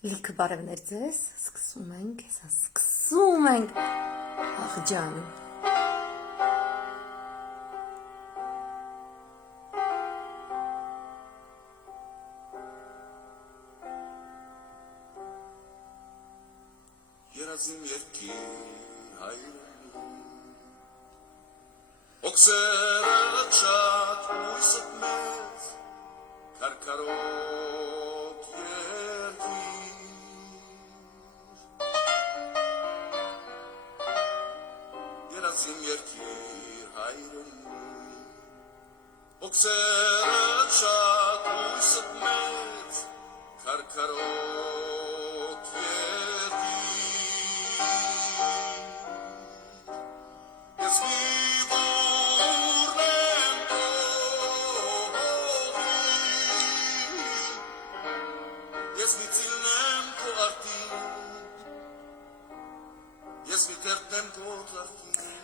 Լիքը բարևներ ձեզ, սկսում ենք, հեսա սկսում ենք, աղջան։ Երազիմ երկիր հայրենի, օքսերը չատ ույսըտ մեծ, կարկարոտ երկիր, երազիմ երկիր հայրենի, օքսերը չատ ույսըտ մեծ, կարկարոտ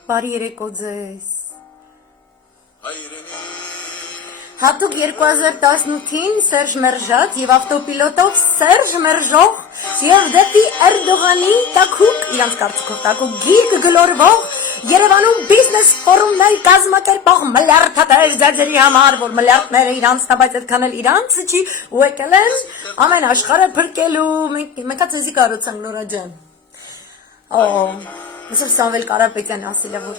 Բարի երեկո ձեզ։ Հատուկ 2018-ին Սերժ Մերժած և ավտոպիլոտով Սերժ Մերժող և դեպի Էրդողանի տաքուկ, իրանց կարծիքով տաքուկ գիրք գլորվող Երևանում բիզնես ֆորումներ կազմակերպող մլյարդատեր ձեզերի համար, որ մլյարդները իրանց բայց այդքան էլ իրանց չի ու եկել են ամեն աշխարհը փրկելու, մենք ձեզի կարոցանք Նորա ջան։ Այսօր Սամվել Կարապետյանը ասել է, որ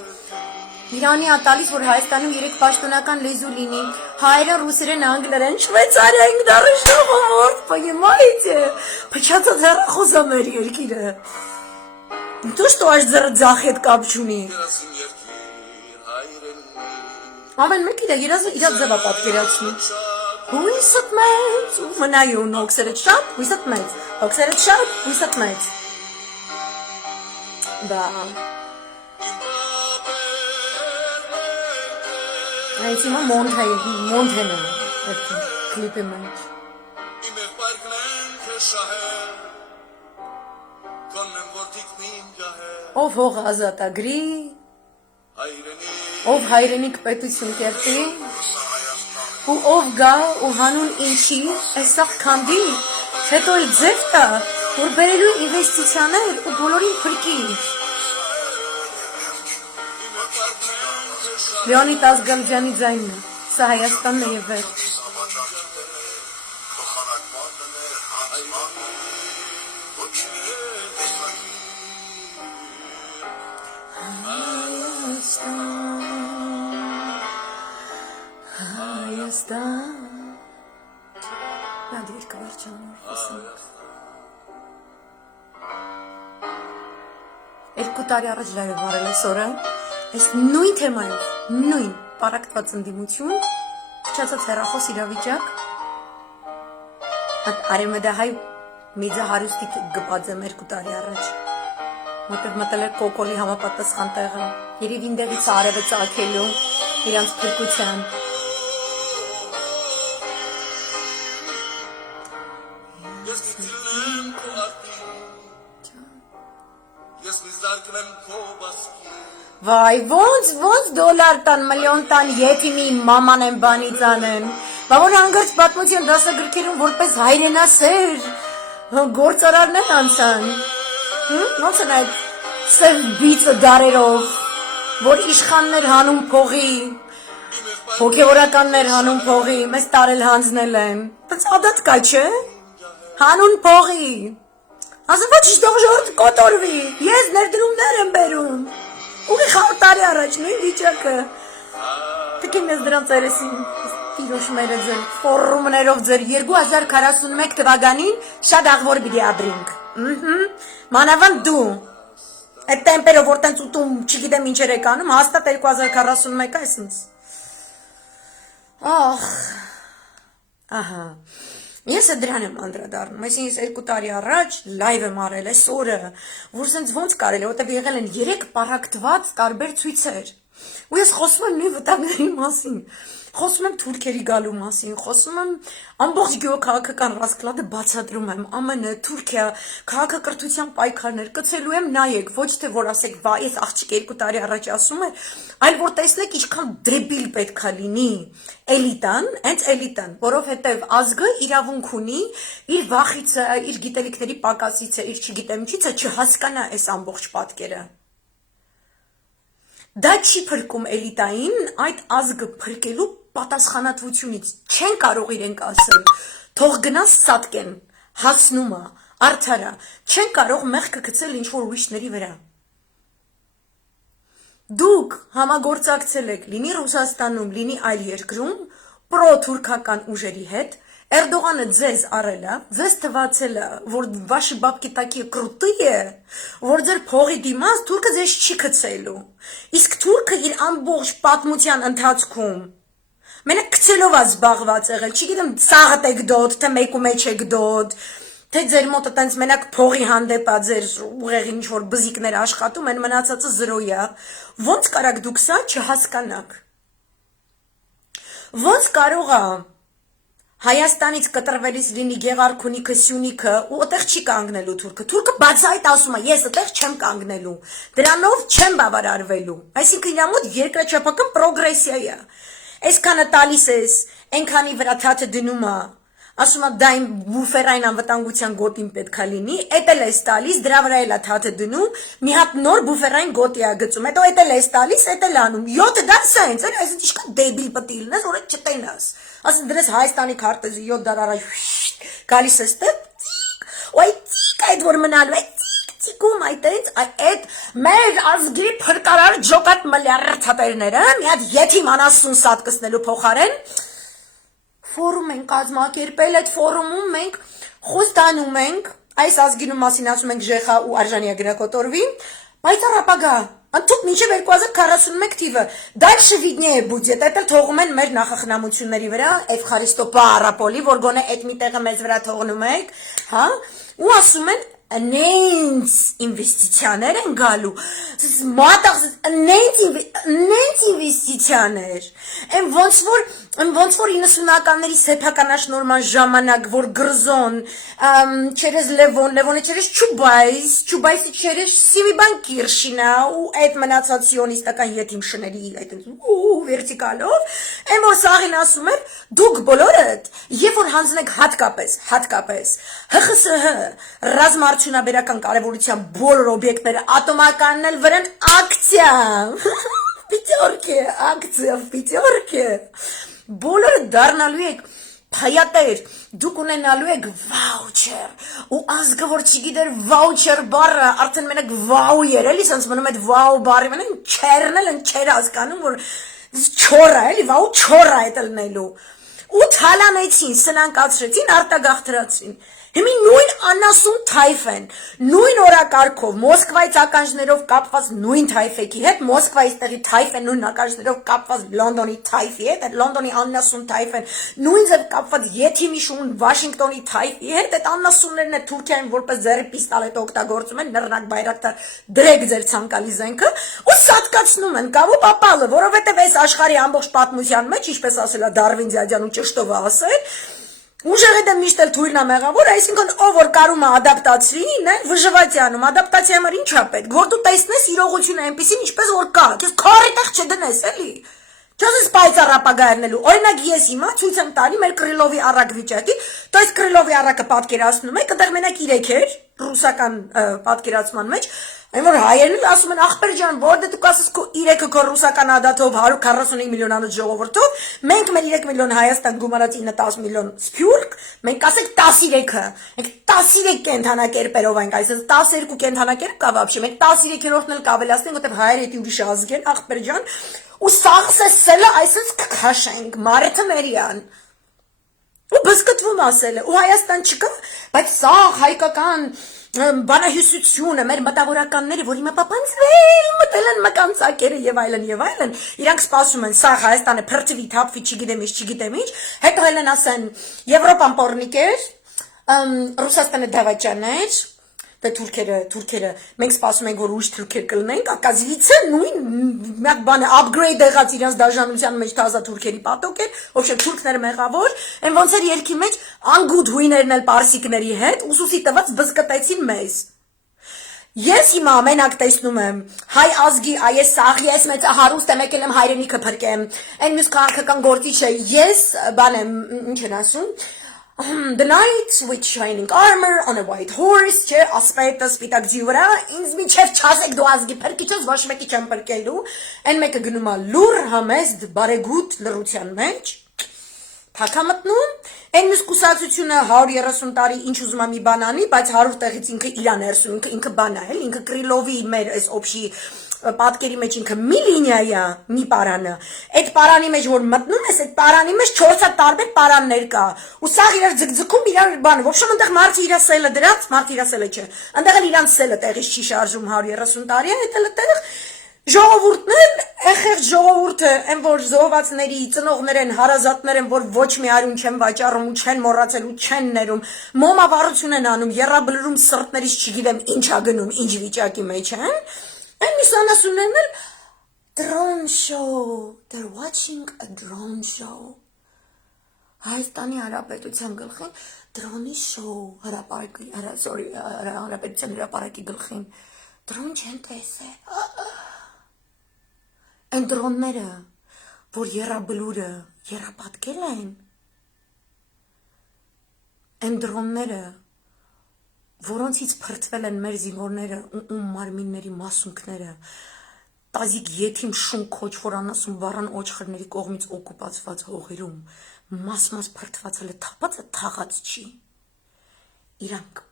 Իրանի ատալիս, որ Հայաստանում 3 պաշտոնական լեզու լինի, հայերեն, ռուսերեն, անգլերեն, շվեյցարիային դարաշող ամորդ, понимаете? Փչացած հեռախոսա մեր երկիրը։ Դու что аж ձախ հետ կապ չունի։ Ամեն մեկ իր ձևա պատկերացնի։ Հույսըտ մեծ, ու մնայուն, հոգսերդ շատ, հույսըտ մեծ, հոգսերդ շատ, հույսըտ մեծ։ Դա։ Այս հիմա Մոնթենը, այդ կլիպի մեջ։ Ով հող ազատագրի, ով հայրենիք պետություն կերտի, ու ով գա ու հանուն ինչի, այսաղ քանդի, հետո էլ ձև տա, որ բերելու ինվեստիցիաներ ու բոլորին փրկի։ Լեոնիդ Ազգալջյանի ձայնը, սա Հայաստանն է և վերջ։ Հայաստան, նա դիրք վերջանոր խոսանք։ 2 տարի առաջ լայվ վարել ես օրը, այս նույն թեմայով, նույն պարակտված ընդիմություն, փչացած հեռախոս իրավիճակ, արևմտահայ մեծահարուստիկ գպած եմ 2 տարի առաջ, մոտև մտել է կոկոլի համապատասխան տեղը, երև ինդեղից արևը ծագելու, իրանց փրկության։ Վայ, ոնց դոլար տան, միլիոն տան, եթի մի մաման են բանից անեն, բա որ հանգարց պատմության դասագրքերում որպես հայրենասեր գործարարներ անցան, ոնց են այդ սև բիծը դարերով, որ իշխաններ հանուն փողի, հոգևորականներ հանուն փողի, մեզ տարել հանձնել են, բայց ադատ կա չէ, հանուն փողի, ասում ոչ իշտող ժորդ կոտորվի, ես ներդրումներ եմ բերում, ուղի 100 տարի առաջ նույն վիճակը, տկին մեզ դրանց երեսին, տիրոշ մերը ձեր, ֆորումներով ձեր 2041 թվականին շատ աղվոր բիդի ադրինք, մանավանդ դու, այդ տեմպերով որ տենց ուտում չգիտեմ ինչեր եք անում, հաստատ 2041 այսինց, ահա, ես դրան եմ անդրադառնում, այսինքն 2 տարի առաջ լայվ եմ արել այս օրը, որ սենց ոնց կարել է, որտեղ եղել են 3 պարակտված տարբեր ցույցեր, ու ես խոսում եմ նույն վտանգների մասին, խոսում եմ թուրքերի գալու մասին, խոսում եմ ամբողջ գյուղաքաղաքական ռասկլադը բացատրում եմ, ԱՄՆ, Թուրքիա, քաղաքակրթության պայքարներ, կցելու եմ նայեք, ոչ թե որ ասեք, վայ, ես աղջիկը 2 տարի առաջ ասում էր, այլ որ տեսնեք ինչքան դեբիլ պետքա լինի էլիտան, հենց էլիտան, որովհետև ազգը իրավունք ունի իր վախից, իր գիտելիքների պակասից, իր չգիտեմ ինչից չհասկանա այս ամբողջ պատկերը։ Դա չի փրկում էլիտային, այդ ազգը փրկելու պատասխանատվությունից չեն կարող իրենք ասել, թող գնաս սատկեն, հասնումա, արդարա, չեն կարող մեղքը գցել ինչ-որ ուրիշների վրա։ Դուք համագործակցել եք, լինի Ռուսաստանում, լինի այլ երկրում, պրո-թուրքական ուժերի հետ, Էրդողանը ձեզ առել է, ձեզ թվացել է, որ ваши бабки такие крутые, որ ձեր փողի դիմաց թուրքը ձեզ չի գցելու։ Իսկ թուրքը իր ամբողջ պատմության ընթացքում մենակ գցելով է զբաղված եղել, չգիտեմ, սաղդ եք դոտ, թե մեկու մեջ եք դոտ, թե ձեր մոտը տենց մենակ փողի հանդեպ է ձեր ուղեղի ինչ-որ բզիկներ աշխատում, են մնացածը զրոյ է։ Ոնց կարաք դուք սա չհասկանաք։ Ոնց կարող է Հայաստանից կտրվելիս լինի Գեղարքունիքը, Սյունիքը ու այդտեղ չի կանգնելու թուրքը։ Թուրքը բացահայտ ասում է, ես այդտեղ չեմ կանգնելու։ Դրանով չեմ բավարարվելու։ Այսինքն իր մոտ երկրաչափական պրոգրեսիա է։ Այսքանը տալիս ես, այնքանի վրա թաթը դնում է։ Ասում է դա իմ բուֆերային անվտանգության գոտին պետքա լինի, էդ էլ էս տալիս, դրա վրա էլ է թաթը դնում, մի հատ նոր բուֆերային գոտի է գծում, հետո էդ էլ էս տալիս, էդ էլ անում, 7 դար սենց, այսինքն ինչքան դեբիլ պտի լինես, որ այդ չտենաս։ Ասես դրես Հայաստանի քարտեզի 7 դար առաջ գալիս ես տեղ, ու այդիկ այդ որ մնալու է, ցիկում այդ մեր ազգի փրկարար ջոկատ մլիարդատերները, մի հատ եթիմ անասուն սատկսնելու փոխարեն ֆորում ենք կազմակերպել, այդ ֆորումում մենք խոստանում ենք, այս ազգինու մասին ասում ենք ժեխա ու արժանիա կոտորվի, բայց առապագա, ընդհուպ մինչև 2041 թիվը, դальше виднее будет, այդ էլ թողում են մեր նախախնամությունների վրա, Էվխարիստո Պարապոլի, որ գոնե այդ մի տեղը մեզ վրա թողնում եք, հա, ու ասում են, նենց ինվեստիցիաներ են գալու, մատաղ, նենց ինվեստիցիաներ, են ոնց որ 90-ականների սեփականաշնորհման ժամանակ, որ գրզոն, չերես Լևոնը չերես Չուբայսը չերես Սիմիբան Կիրշինա, ու այդ մնացած սիոնիստական ետիմ շների այդ վերտիկալով, են որ սաղին ասում էր, դուք բոլորդ, երբ որ հանձնեք հատկապես, ՀԽՍՀ, ռազմաարդյունաբերական կարևորության բոլոր օբյեկտները, ատոմականն էլ վրան ակցիա, պիտյորք է, բոլորը դառնալու եք փայատեր, դուք ունենալու եք վաուչեր, ու ազգը որ չգիտեր վաուչեր բառը, արդեն մենակ վաու էր, էլի սենց մնում այդ վաու բառի մենակ չերնել են չեր հասկանում, որ չորա, էլի վաու չորա է տնելու, ու թալանեցին, սնանկացրեցին, արտագաղթրացին, Հիմի նույն անասուն թայֆ են, նույն օրակարգով, Մոսկվայից ականջներով կապված նույն թայֆեկի հետ, Մոսկվայից տեղի թայֆ են նույն ականջներով կապված Լոնդոնի թայֆի հետ, այդ Լոնդոնի անասուն թայֆ են, նույն ձև կապված Եթիմի շուն Վաշինգտոնի թայֆի հետ, այդ անասուններն է Թուրքիային որպես ձեռի պիստոլետ օգտագործում են, նռնակ բայրակտար դրեք ձեր ցանկալի զենքը, ու սատկացնում են կավու պապալը, որովհետև այս աշխարհի ամբողջ պատմության մեջ, ինչպես ասել է Դարվին Ձյադյանը ճշտով ասել, Ուժեղը դեմ միշտ էլ թույլն է մեղավոր, այսինքն ով որ կարում է ադապտացվին, վժվատյանում, ադապտացիա համար ինչ է պետք, որ դու տեսնես իրողությունը այնպեսին, ինչպես որ կա, քեզ քարի տեղ չդնես, էլի։ Չասես պայծառ ապագայնելու, օրինակ ես հիմա ցույց եմ տալի մեր Կրիլովի առակ վիճակի, то есть Կրիլովի առակը պատկերացնում եք, այդտեղ մենակ 3 էր, ռուսական պատկերացման մեջ, այն որ հայերն ասում են ախպեր ջան, որտե դուք ասես քո 3-ը քո ռուսական ադաթով 145 միլիոնանոց ժողովրդով, մենք մեր 3 միլիոն Հայաստան գումարած 9-10 միլիոն Սփյուռք, մենք ասենք 13-ը, մենք 13 կենթանակերպերով ենք, այսինքն 12 կենթանակերպ կա вообще, մենք 13-րդն էլ կավելացնենք, որտեղ հայերը դի ուրիշ ազգ են, ախպեր ջան, ու սաղսեսելը այսինքն կքաշենք, մարդ մերյան ու բզկտվում ասել է, ու Հայաստան չկա, բայց սա հայկական բանահյուսությունը, մեր մտավորականները, որ հիմա պապանցվել, մտել են մկանցակերը եւ այլն, իրանք սպասում են, սա Հայաստանը փրկվի, թափվի, չգիտեմ ինչ, հետո էլ են ասեն, Եվրոպան պորնիկ էր, Ռուսաստանը դավաճան էր, Դե թուրքերը, մենք սպասում ենք, որ ուրիշ թուրքեր կլինենք, ակազիցը նույն մեկ բանը upgrade եղած իրենց դաշնության մեջ թազա թուրքերի պատոկ էր, ոբշե թուրքները մեղավոր, են ոնց էր երկի մեջ անգուտ հույներն էլ պարսիկների հետ, ուսուսի տված բզկտեցին մեզ։ Ես հիմա ամենակ տեսնում եմ հայ ազգի, այս սաղի ես մեծ հարուստ եմ եկել եմ հայրենիքը փրկեմ, այն մյուս քաղաքական գործիչ է, ես բան եմ, ինչ են ասում, the knight with shining armor on a white horse, չէ, ասպետը սպիտակ ձի վրա, ինձ միջև չասեք դու ազգի փրկիչս, ոչ մեկի չեմ փրկելու, այն մեկը գնում է լուր, համեստ, բարեգութ լռության մեջ, թաքամտնում, այն մյուս կուսակցությունը 130 տարի ինչ ուզում է մի բան անի, բայց 100 տեղից ինքը իրա ներսում, ինքը բան է, ինքը Կրիլովի մեր այս օբշի պատկերի մեջ ինքը մի լինիա է, մի պարանը, այդ պարանի մեջ որ մտնում ես, այդ պարանի մեջ 4 հատ տարբեր պարաններ կա, ու սաղ իրար ձգձգում իրար բանը, ոբշեմ ընդեղ մարդը իրա սելը դրած, մարդը իրա սելը չէ, ընդեղ էլ իրանց սելը տեղից չի շարժում 130 տարի է, այդ էլ տեղ ժողովուրդն էլ, եղեղ ժողովուրդը, են որ զոհվածների ծնողներ են, հարազատներ են, որ ոչ մի արյուն չեն վաճառում ու չեն մոռացել ու չեն ներում, մոմավառություն են անում, եռաբլրում սրտներից չգիտեմ ինչա գնում, ինչ վիճակի մեջ են, այն միսանասուններն էլ drone show, they're watching a drone show, Հայաստանի Հանրապետության գլխին drone show, Հանրապետության հրապարակի գլխին, drone չեն տեսել, Այն դրոնները, որ եռաբլուրը եռապատկել են, այն դրոնները, որոնցից փրթվել են մեր զինվորները ու մարմինների մասունքները, տազիկ եթիմ շուն քոչվոր անասուն վառան օջխրների կողմից օկուպացված հողերում, մաս-մաս փրթվածել է թափածը թաղած չի, իրանք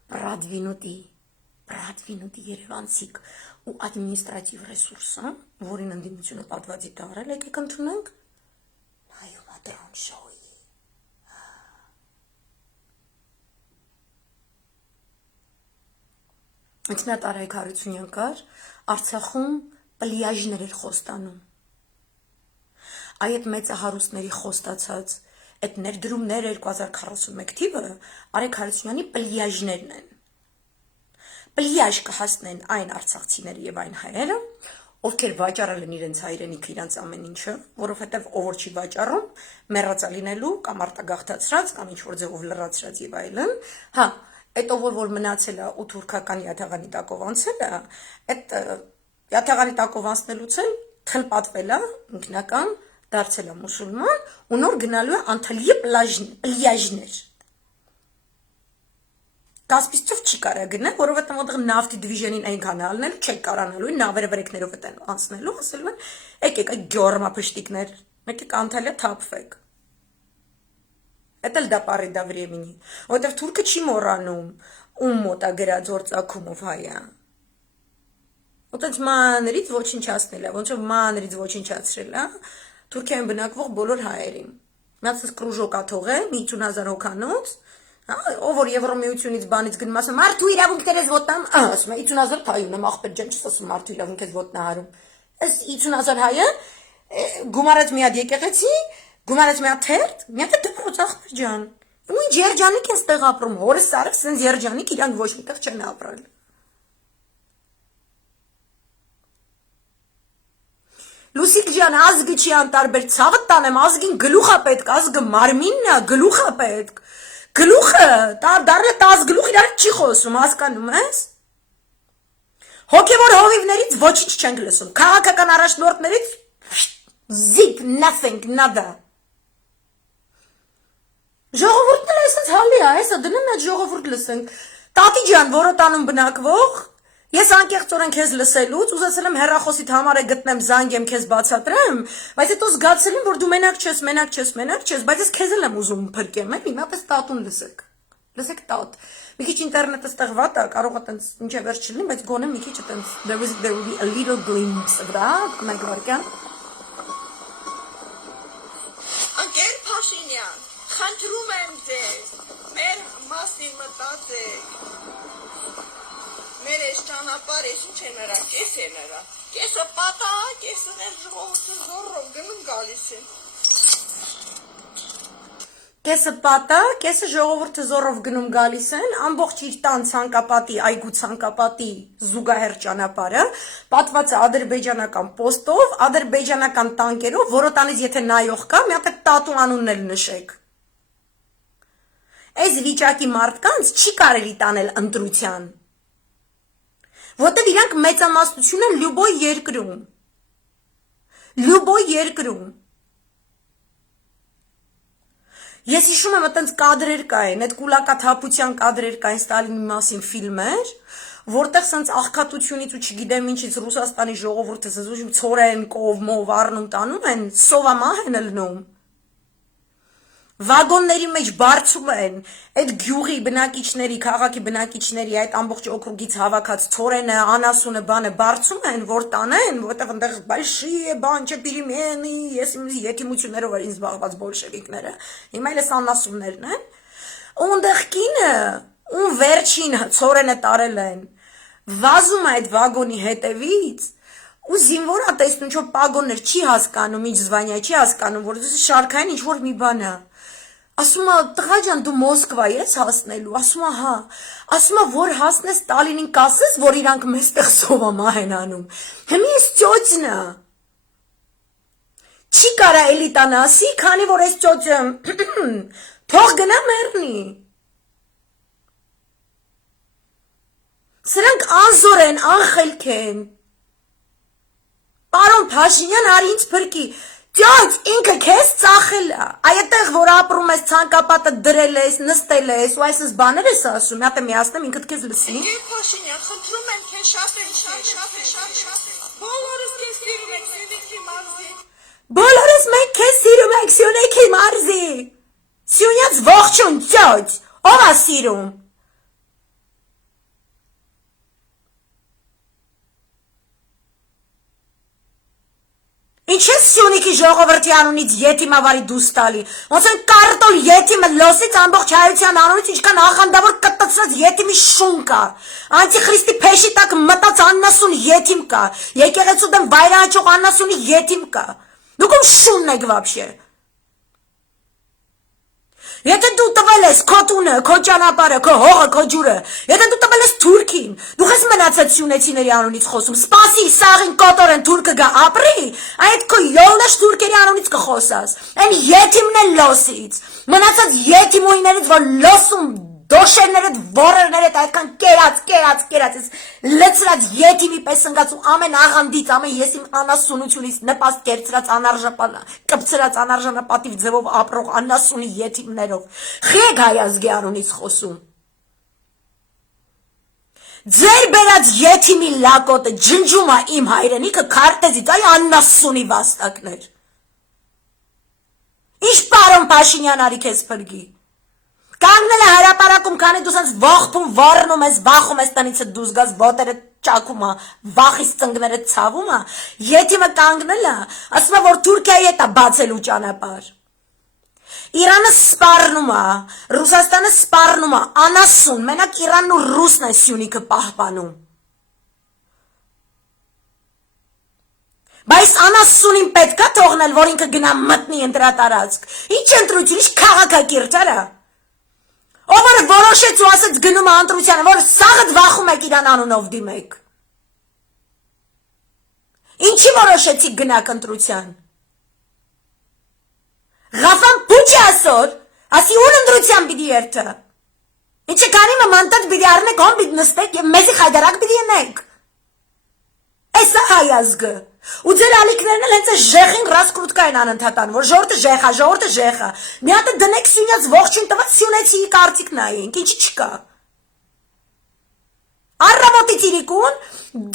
Պրադվինուտի երևանցիք ու ադմինիստրատիվ ռեսուրսը, որին ընդդիմությունը պատվազի տարել, եկեք ընդունենք, նայում է դրոն շոուի։ Ինձ մի հատ Արայք Հարությունյան կար, Արցախում պլիաժներ էր խոստանում։ Այդ մեծահարուստների խոստացած, այդ ներդրումներ 2041 թիվը Արայք Հարությունյանի պլիաժներն են։ Պլիաժ կհասնեն այն արցախցիները եւ այն հայերը, ովքեր վաճառել են իրենց հայրենիքը, իրենց ամեն ինչը, որովհետեւ ով որ չի վաճառում, մեռածա լինելու կամ արտագաղթացրած կամ ինչ որ ձևով լրացրած եւ այլն, հա, այդ ով որ մնացել է ու թուրքական յաթաղանի տակով անցել է, այդ յաթաղանի տակով անցնելուց էլ թլպատվել է, ինքնական դարձել է մուսուլման ու նոր գնալու է անթալի պլիաժներ։ Կասպիստով չի կարա գնալ, որովհետև այդտեղ նավթի դիվիժենին այնքան ալնելու, չեք կարանալու, նավերը վրեքներով են անցնելու, ասելու են, եկեք այդ գյորմա փշտիկներ, եկեք Անտալիա թափվեք։ Էդ էլ դա պարի դա վրեմինի, որովհետև թուրքը չի մոռանում, ում մոտ է գրած գործակումով հայա։ Ոտենց մանրից ոչնչացնել է, ոնց որ մանրից ոչնչացրել է, Թուրքիայում բնակվող բոլոր հայերին։ Միացած կրուժոկ ա թողել, 50,000 հոգանոց, ով որ Եվրոմիությունից բանից գնում ասում, մարդու իրավունքներ ես ոտնամ, ասում է 50,000 հայուն եմ, աղբեր ջան, չես ասում մարդու իրավունք ես ոտնահարում։ Այս 50,000 հայը գումարած մի հատ եկեղեցի, գումարած մի հատ թերթ, մի հատ դպրոց աղբեր ջան։ Ու ինչ երջանիկ են ստեղ ապրում, հորս սարք սենց երջանիկ իրանք ոչ միտեղ չեն ապրել։ Լուսիկ ջան, ազգը չի անտարբեր, ցավը տանեմ, ազգին գլուխ է պետք, ազգը մարմինն է, գլուխ է պետք։ Գլուխը, դարը 10 գլուխ իրար չի խոսում, հասկանում ես։ Հոգևոր հովիվներից ոչինչ չենք լսում, քաղաքական առաջնորդներից zip, nothing, nada։ Ժողովուրդն էլ այսպես հալի է, այսա դնում է ժողովուրդ լսենք։ Տատի ջան, որոտանում բնակվող, ես անկեղծորեն քեզ լսելուց, ուզեցել եմ հեռախոսիդ համար գտնեմ զանգեմ քեզ բացատրեմ, բայց հետո զգացել եմ, որ դու մենակ չես, բայց ես քեզ էլ եմ ուզում փրկեմ, էլի, մի հատ տատուն լսեք։ Լսեք տատ։ Մի քիչ ինտերնետը ստեղ վատ է, կարող է տենց ինչև վերջ չլինի, բայց գոնե մի քիչ տենց there will be a little glimpse of that, մեկ վարքյան։ Անկեր Փաշինյան, խնդրում եմ ձեզ, մեր մասին մտածեք, մեր այս ճանապարհ ես ինչ է նրա, կես է նրա, կեսը պատա, կեսը ներ ժողովուրդը զորով գնում գալիս են։ Կեսը պատա, կեսը ժողովուրդը զորով գնում գալիս են, ամբողջ իր տան ցանկապատի, այգու ցանկապատի զուգահեռ ճանապարհը պատված է ադրբեջանական պոստով, ադրբեջանական տանկերով, որոտանից եթե նայող կա, մի հատ տատու անունն էլ նշեք։ Այս վիճակի մարդկանց չի կարելի տանել ընտրության, որտեղ իրանք մեծամասնություն են լյուբոյ երկրում։ Ես հիշում եմ այտենց կադրեր կային, այդ կուլակաթափության կադրեր կային Ստալինի մասին ֆիլմեր, որտեղ սենց աղքատությունից ու չգիտեմ ինչից Ռուսաստանի ժողովուրդը զզուժում ցորեն, կովմով առնում տանում են, սովամահ են լնում։ Վագոնների մեջ բարձում են այդ գյուղի բնակիչների, քաղաքի բնակիչների այդ ամբողջ օկրուգից հավաքած ցորենը, անասունը, բանը բարձում են, որ տանեն, որտեղ այնտեղ большие բան չպիրիմենի, ես իմ եթիմություններով են զբաղված բոլշևիկները, հիմա էլ անասուններն են, ունդեղ կինը, ում վերջին ցորենը տարել են, վազում է այդ վագոնի հետևից, ու զինվորա տեսնում ինչ որ պագոններ չի հասկանում, ինչ զվանյա չի հասկանում, որ շարքային ինչ որ մի բան է։ Ասում է, տղա ջան, դու Մոսկվա ես հասնելու, ասում է, հա, ասում է, որ հասնես Ստալինին կասես, որ իրանք մեստեղ սովամահ են անում։ Հիմի ես ծոցնը։ Չի կարա էլիտան ասի, քանի որ ես ծոցը թող գնա մեռնի։ Սրանք անզոր են, անխելք են։ Պարոն Փաշինյան, արի ինձ փրկի։ Ճոճ, ինքը քեզ ծախել է, այդտեղ որ ապրում ես ցանկապատը դրել ես, նստել ես, ու այսպես բաներ ես ասում, մի հատ միացնեմ ինքդ քեզ լսի։ Փաշինյան, խնդրում եմ քեզ շատ։ Բոլորս քեզ սիրում ենք, Սյունիքի մարզի։ Բոլորս մենք քեզ սիրում ենք, Սյունիքի մարզի։ Սյունյաց ողջուն, ճոճ, ով է սիրում։ Ինչ ես Սյունիքի ժողովրդի անունից եթիմավարի դուս տալի, ոնց են կարտոլ եթիմը լոսից ամբողջ հայության անունից ինչքան աղանդավոր կտծրած եթիմի շուն կա, անտիխրիստի փեշի տակ մտած աննասուն եթիմ կա, եկեղեցու դեմ վայրահաճող աննասունի եթիմ կա, դուք ում շունն եք վաբշե։ Եթե դու տվել ես քո տունը, քո ճանապարհը, քո հողը, քո ջուրը, եթե դու տվել ես թուրքին, դու ես մնացած սյունեցիների անունից խոսում, սպասի սաղին կոտորեն թուրքը գա ապրի, այդ քո յոլնաշ թուրքերի անունից կխոսաս, այն եթիմն է լոսից, մնացած եթիմույներից, որ լոսում դոշերներդ, որերներդ այդքան կերած, լծրած եթիմի պես ընկած ու ամեն աղանդից, ամեն ես իմ անասունությունից նպաստ կերծրած կպցրած անարժանապատիվ ձևով ապրող անասունի եթիմներով, խեք հայազգի անունից խոսում։ Ձեր բերած եթիմի լակոտը ջնջում է իմ հայրենիքը քարտեզից, այ անասունի վաստակներ։ Ինչ պարոն Փաշինյան արի քեզ փրկի։ Կանգնել է հրապարակում, քանի դու սենց ողբում վառնում ես, վախում ես տնիցդ դուրս գաս, ոտերը ճակում է, վախից ծնկները ցավում է, եթիմը կանգնել է, ասում է, որ Թուրքիայի հետ է բացելու ճանապարհ։ Իրանը սպառնում է, Ռուսաստանը սպառնում է, անասուն, մենակ Իրանն ու Ռուսն է Սյունիքը պահպանում։ Բայց անասունին պետք է թողնել, որ ինքը գնա մտնի ընտրատարածք։ Ինչ ընտրություն, ինչ քաղաքակիրթ է։ Ով որ որոշեց ու ասեց գնում է ընտրությանը, որ սաղդ վախում եք իրան անունով դիմեք։ Ինչի որոշեցիք գնաք ընտրության։ Ղաֆան պուչի ասոր, ասի ուն ընտրության պիտի երթը։ Ինչը կանի մմանտատ պիտի առնեք, հոն պիտի նստեք և մեզի խայդարակ պիտի ենեք։ Այս է հայազգը։ Ու ձեր ալիքներն էլ հենց ժեղին ռասկրուտկա են անընդհատան, որ ժողովուրդը ժեղա։ Մի հատ դնեք Սյունյաց ողջույն տված Սյունեցիի կարծիքն նայենք, ինչի չկա։ Առավոտից իրիկուն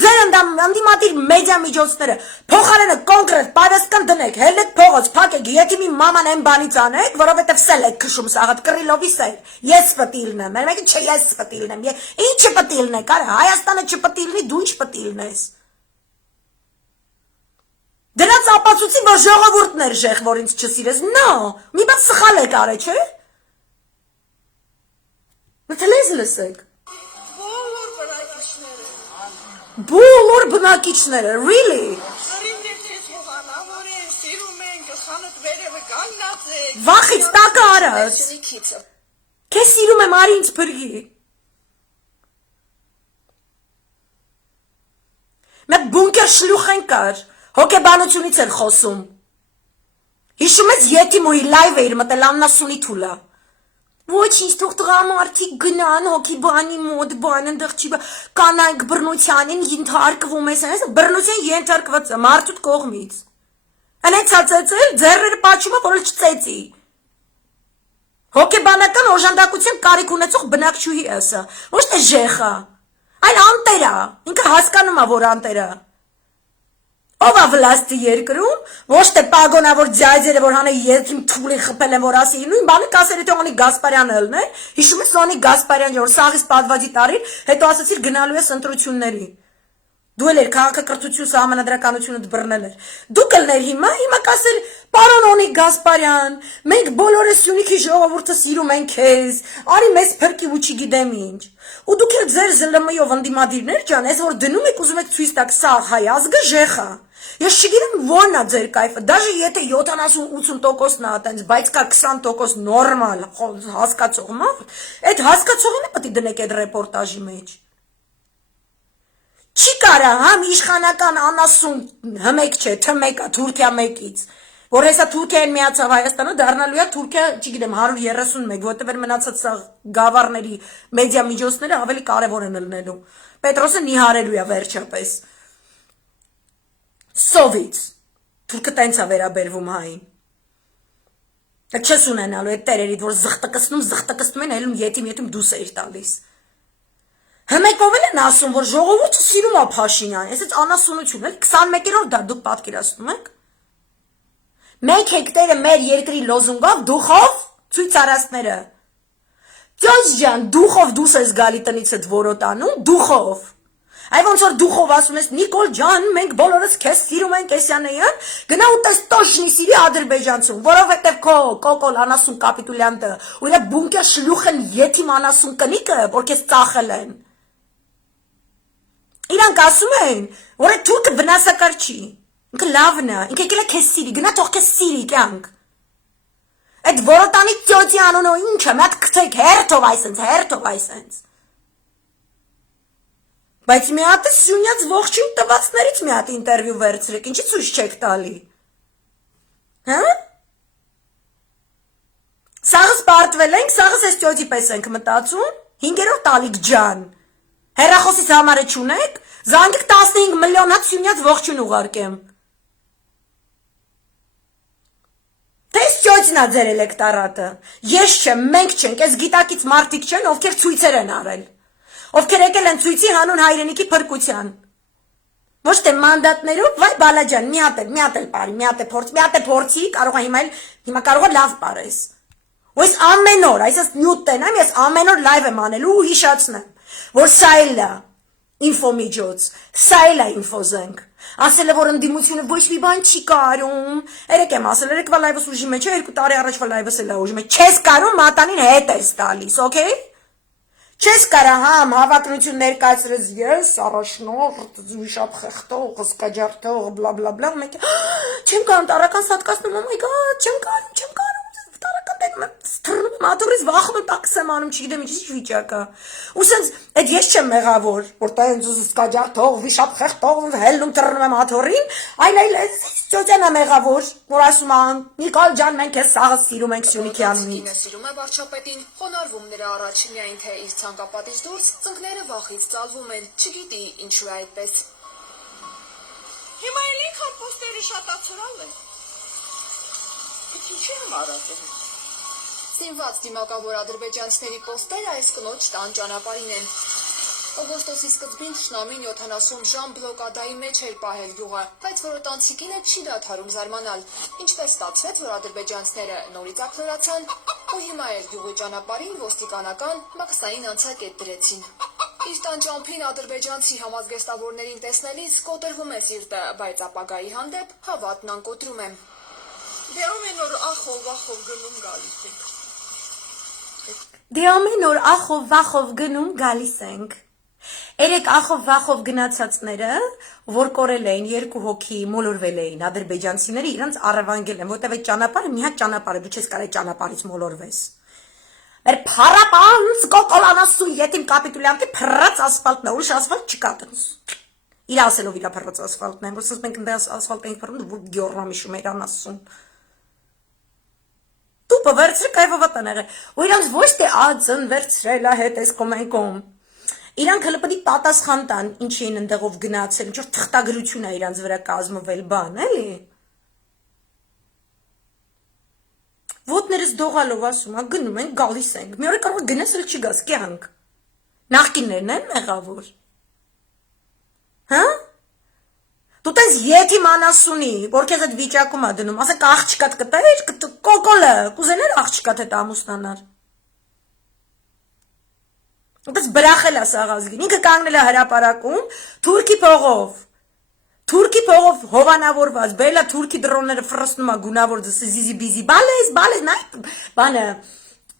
ձեր ընդդիմադիր մեդիա միջոցները փոխարենը կոնկրետ պարեսկան դնեք, հելեք փողոց, փակեք, եթիմի մաման այն բանից անեք, որովհետև սել եք քշում սաղդ Կռիլովի սել։ Ես պտիլն եմ, մեկը չէ ես պտիլն եմ։ Ինչը պտիլն է, կարա Հայաստանը չպտիլնի, դու ինչ պտիլն ես։ Դրանց ապացուցի, որ ժողովուրդն էր ժեղ, որ ինձ չսիրես, նո, մի բան սխալ եք արե, չէ։ Մտլեզ լսեք։ Բոլոր բնակիչները, really։ Վախից տակը արած։ Վերջինի քիթը։ Քեզ սիրում եմ, արի ինձ փրկի։ Մեկ բունկեր շլուխեն կար, հոգեբանությունից էր խոսում։ Հիշում ես Յետիմուի լայվը իր մտել Աննասունի թուլա։ Ոչինչ, թող տղամարդիկ գնան հոգեբանի մոտ, բան ընդեղ չի կանայք բռնությանին ենթարկվում ես, բռնության ենթարկված է մարդուտ կողմից։ Անեցածել ձեռերը պաչումը, որ չծեցի։ Հոգեբանական օժանդակություն կարիք ունեցող բնակչուհի է սա, ոչ թե ժեխա, այլ անտեր է, ինքը հասկանում է, որ անտեր է։ Ով է վլաստի երկրում, ոչ թե պագոնավոր ձայձերը, որ հանե երկրում թուլին խփել են, որ ասի, նույն բանը կասեր, եթե Օնիկ Գասպարյանը ելն է, հիշում ես Օնիկ Գասպարյան, որ սաղից պատվադի տարին, հետո ասացիր գնալու ես ընտրությունների։ Դու էլ էր քաղաքակրթություն սահմանադրականությունը բռնել էր։ Դու կլներ հիմա կասեր, պարոն Օնիկ Գասպարյան, մենք բոլորը Սյունիքի ժողովուրդը սիրում ենք քեզ, արի մեզ փրկի ու չգիտեմ ինչ։ Ու դուք էլ ձեր ԶԼՄ-ով ընդդիմադիրներ ջան, այս որ դնում եք ուզում եք ցույց տաք, սա հայ ազգը ժեխա։ Ես չգիտեմ ո՞րն է ձեր կայֆը, դաժե եթե 70-80%-ն է այտենց, բայց կա 20% նորմալ հասկացող մարդ, այդ հասկացողին է պետք է դնեք այդ ռեպորտաժի մեջ։ Չի կարա, համ իշխանական անասուն հմեկ չէ, թմեկա Թուրքիա մեկից, որ հեսա Թուրքիային միացավ Հայաստանը, դառնալու է Թուրքիա, չգիտեմ, 131, որտեղ մնացած սա գավառների մեդիա միջոցները ավելի կարևոր են ելնելու։ Պետրոսը նիհարելու է վերջապես։ Սովից, Թուրքը տենց է վերաբերվում հային։ Դա չես ունենալու այդ տերերիդ, որ զղտկստում են, հելում ետիմ դուս էիր տալիս։ Հմեկով էլ են ասում, որ ժողովուրդը սիրում է Փաշինյան, այսպես անասունություն էլ 21-րդ դար դուք պատկերացնում եք։ Մենք հեկտերը մեր երկրի լոզունգով դուխով ցույց արածները։ Ծոց ջան, դուխով դուս ես գալի տնից այդ որոտանում, դուխով։ Այ ոնց որ դուխով ասում ես Նիկոլ ջան, մենք բոլորս քեզ սիրում ենք Էսյանեյան, գնա ու տես տոշնի սիրի ադրբեջանցուն, որովհետև քո կոկոլ անասուն կապիտուլյանտը, ու իրա բունկեր շլուխն յետիմ անասուն կնիկը, որ քեզ ծախել են։ Իրանք ասում են, որ այդ թուրքը վնասակար չի, ինքը լավն է, ինքը եկել է քեզ սիրի, գնա թող քեզ սիրի կյանք։ Այդ որոտանի ծյոցի անունը ինչը, մի հատ քթեք, հերթով այսենց։ Բայց մի հատ Սյունյաց ողջույն տվածներից մի հատ ինտերվյու վերցրեք, ինչի ցույց չեք տալի։ Հա? Սաղս պարտվել ենք, սաղս այս ծյոցի պես ենք մտածում, 5-րդ տալիք ջան։ Հեռախոսից համարը չունեք, զանգեք 15 միլիոն հատ Սյունյաց ողջույն ուղարկեմ։ Թե ծյոցն է ձեր էլեկտորատը։ Ես չեմ, մենք չենք, այս գիտակից մարդիկ չեն, ովքեր ցույցեր են արել։ Ովքեր եկել են ցույցի հանուն հայրենիքի փրկության։ Ոչ թե մանդատներով, վայ բալաջան, մի հատ էլ բարի, մի հատ է փորձի, կարող է հիմա կարող է լավ բարես։ Ու այս ամեն օր, այսպես նյութ տենամ, ես ամեն օր լայվ եմ անելու ու հիշացնեմ, որ սա էլ է ինֆոմիջոց, սա էլ է ինֆոզենք։ Ասել է, որ ընդդիմությունը ոչ մի բան չի կարում։ Երեք եմ ասել, երեկվա լայվս ուժի մեջ է, 2 տարի առաջվա լայվս էլ է ուժի մեջ։ Չես կարում մատանին հետ ես տալիս, օքեյ։ Չես կարա համ հավակնություն ներկայացրես ես, առաջնորդ, զույշապ խեղտող, սկաջարտող, բլա բլա բլա, մեկ չեմ կարում, տարական սատկացնում, oh my god, չեմ կարում, տարական տենում եմ, ստրնում եմ, աթորից վախում եմ, տակս եմ անում, չգիտեմ ինչ վիճակա, ու սենց, այդ ես չեմ մեղավոր, որ տայն սկաջարտող, վիշապ խեղտող, հելնում տրնում եմ աթորին, այլ ծոցյան է մեղավոր, որ ասում ան, Նիկոլ ջան, մենք ես սաղը սիրում ենք Սյունիքի անունից։ Սիրում է վարչապետին, խոնարհվում նրա առաջ միայն թե իր ցանկապատից դուրս, ծնկները վախից ծալվում են, չգիտի ինչու է այդպես։ Հիմա էլի քան պոստերի շատացրալ է։ Ինչի՞ եմ արածում։ Սինված դիմակավոր ադրբեջանցիների պոստերը այս կնոջ տան ճանապարհին են։ Օգոստոսի սկզբին Շնամին 70 ժամ բլոկադայի մեջ էր պահել գյուղը, բայց որոտանցիկինը չի դադարում զարմանալ։ Ինչպես ստացվեց, որ ադրբեջանցիները նորից ակնորացան ու հիմա էլ գյուղի ճանապարհին ոստիկանական մաքսային անցակետ դրեցին։ Իր տան ճամփին ադրբեջանցի համազգեստավորներին տեսնելիս կոտրվում է սիրտը, բայց ապագայի հանդեպ հավատն անկոտրում է։ Դե ամեն օր ախով գնում գալիս ենք։ Դե ամեն օր ախով վախով գնում գալիս ենք։ Երեք ախով-վախով գնացածները, որ կորել էին, երկու հոգի մոլորվել էին ադրբեջանցիները, իրանց առևանգել են, որտեղ այդ ճանապարհը մի հատ ճանապարհ է, դու չես կարող ճանապարհից մոլորվես։ Մեր փառապանց կոկոլանասու յետիմ կապիտուլյանտի փռած ասֆալտն է, ուրիշ ասֆալտ չկա տենց։ Իր ասելով իր փռած ասֆալտն է, որսս մենք այնտեղ ասֆալտ ենք փռում, որ գյորամիշում էր անասուն։ Տուպը վերցրի կայվավատ են եղել, ու իրանց ոչ թե ածն վերցրել է հետ այս կոմենկոմ։ Իրանք հələ պետք է պատասխան տան, ինչ էին ընդեղով գնացել, ինչ որ թղթագրություն է իրանց վրա կազմվել բան, էլի։ Ոտներս դողալով ասում, գնում ենք, գալիս ենք։ Մի օր կարող գնաս էլ չգաս, կյանք։ Նախկիններն են մեղավոր։ Հա? Դու տես յետիմ անասունի, որ քեզ այդ վիճակում ա դնում, ասեք աղջկատ կտայր, կոկոլը, կուզեներ աղջկատ հետ ամուսնանալ։ Բայց բրախել է սաղազգին, ինքը կանգնել է հրապարակում, թուրքի փողով հովանավորված, բելա թուրքի դրոնները ֆրսնում է գունավոր զիզի բիզի, բալես, նայ,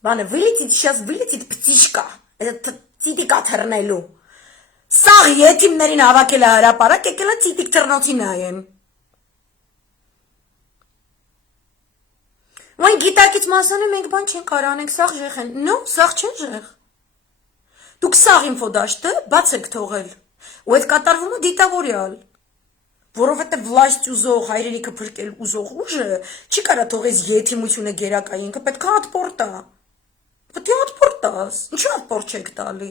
բանը, վիլիցիտ պտիշկա, ծիտիկա թրնելու, սաղ ետիմներին հավակել է հրապարակ, եկել է ծիտիկ թրնոցի նայեն։ Ու այն գիտակից մասանը մենք բան չեն կարանենք, սաղ ժեղ են, նո, սաղ չեն ժեղ։ Դուք սաղ ինֆոդաշտը բաց եք թողել, ու այդ կատարվում է դիտավորյալ, որովհետև վլաստ ուզող, հայրենիքը փրկել ուզող ուժը չի կարա թողես ետիմությունը գերակա, ինքը պետք է պետք է ատպորտ տաս, ինչու ատպորտ չեք տալի,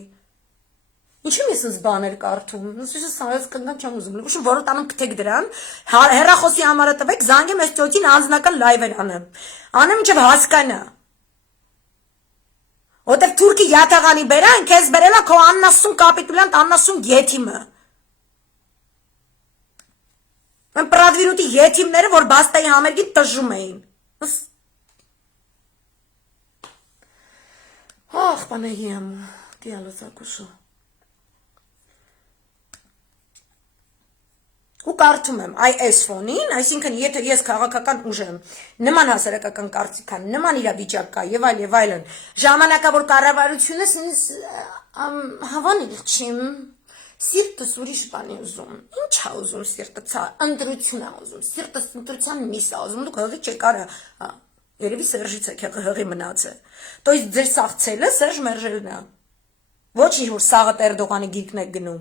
ինչու ես ինձ բաներ կարդում, ես կնգան չեմ ուզում, ուշում որոտանում կթեք դրան, հեռախոսի համարը տվեք, զանգեմ ես ծոցին անձնական լայվեր անեմ ինչև հասկանա, Որտեղ թուրքի յաթաղանի բերան, քեզ բերելա քո աննասուն կապիտուլյանտ, աննասուն յետիմը։ Այն պրադվիրուտի յետիմները, որ բաստայի համերգին տժում էին։ Ախ, պանեհիեմ, դիալոց ակուշո։ Ու կարդում եմ այս ֆոնին, այսինքն եթե ես քաղաքական ուժ եմ, նման հասարակական կարծիքան, նման իրավիճակ կա եւ այլն, ժամանակավոր կառավարությունս ինձ հավանել չի, սիրտս ուրիշ բան է ուզում, ինչ է ուզում սիրտը, ընտրություն է ուզում, սիրտս ընտրության միս է ուզում, դուք հղի չեք արա, երևի Սերժից եք հղի մնացը, то есть ձեր սաղցելը Սերժ Մերժելն է, ոչ ինչ որ Սաղաթ Էրդողանի գիրքն եք գնում,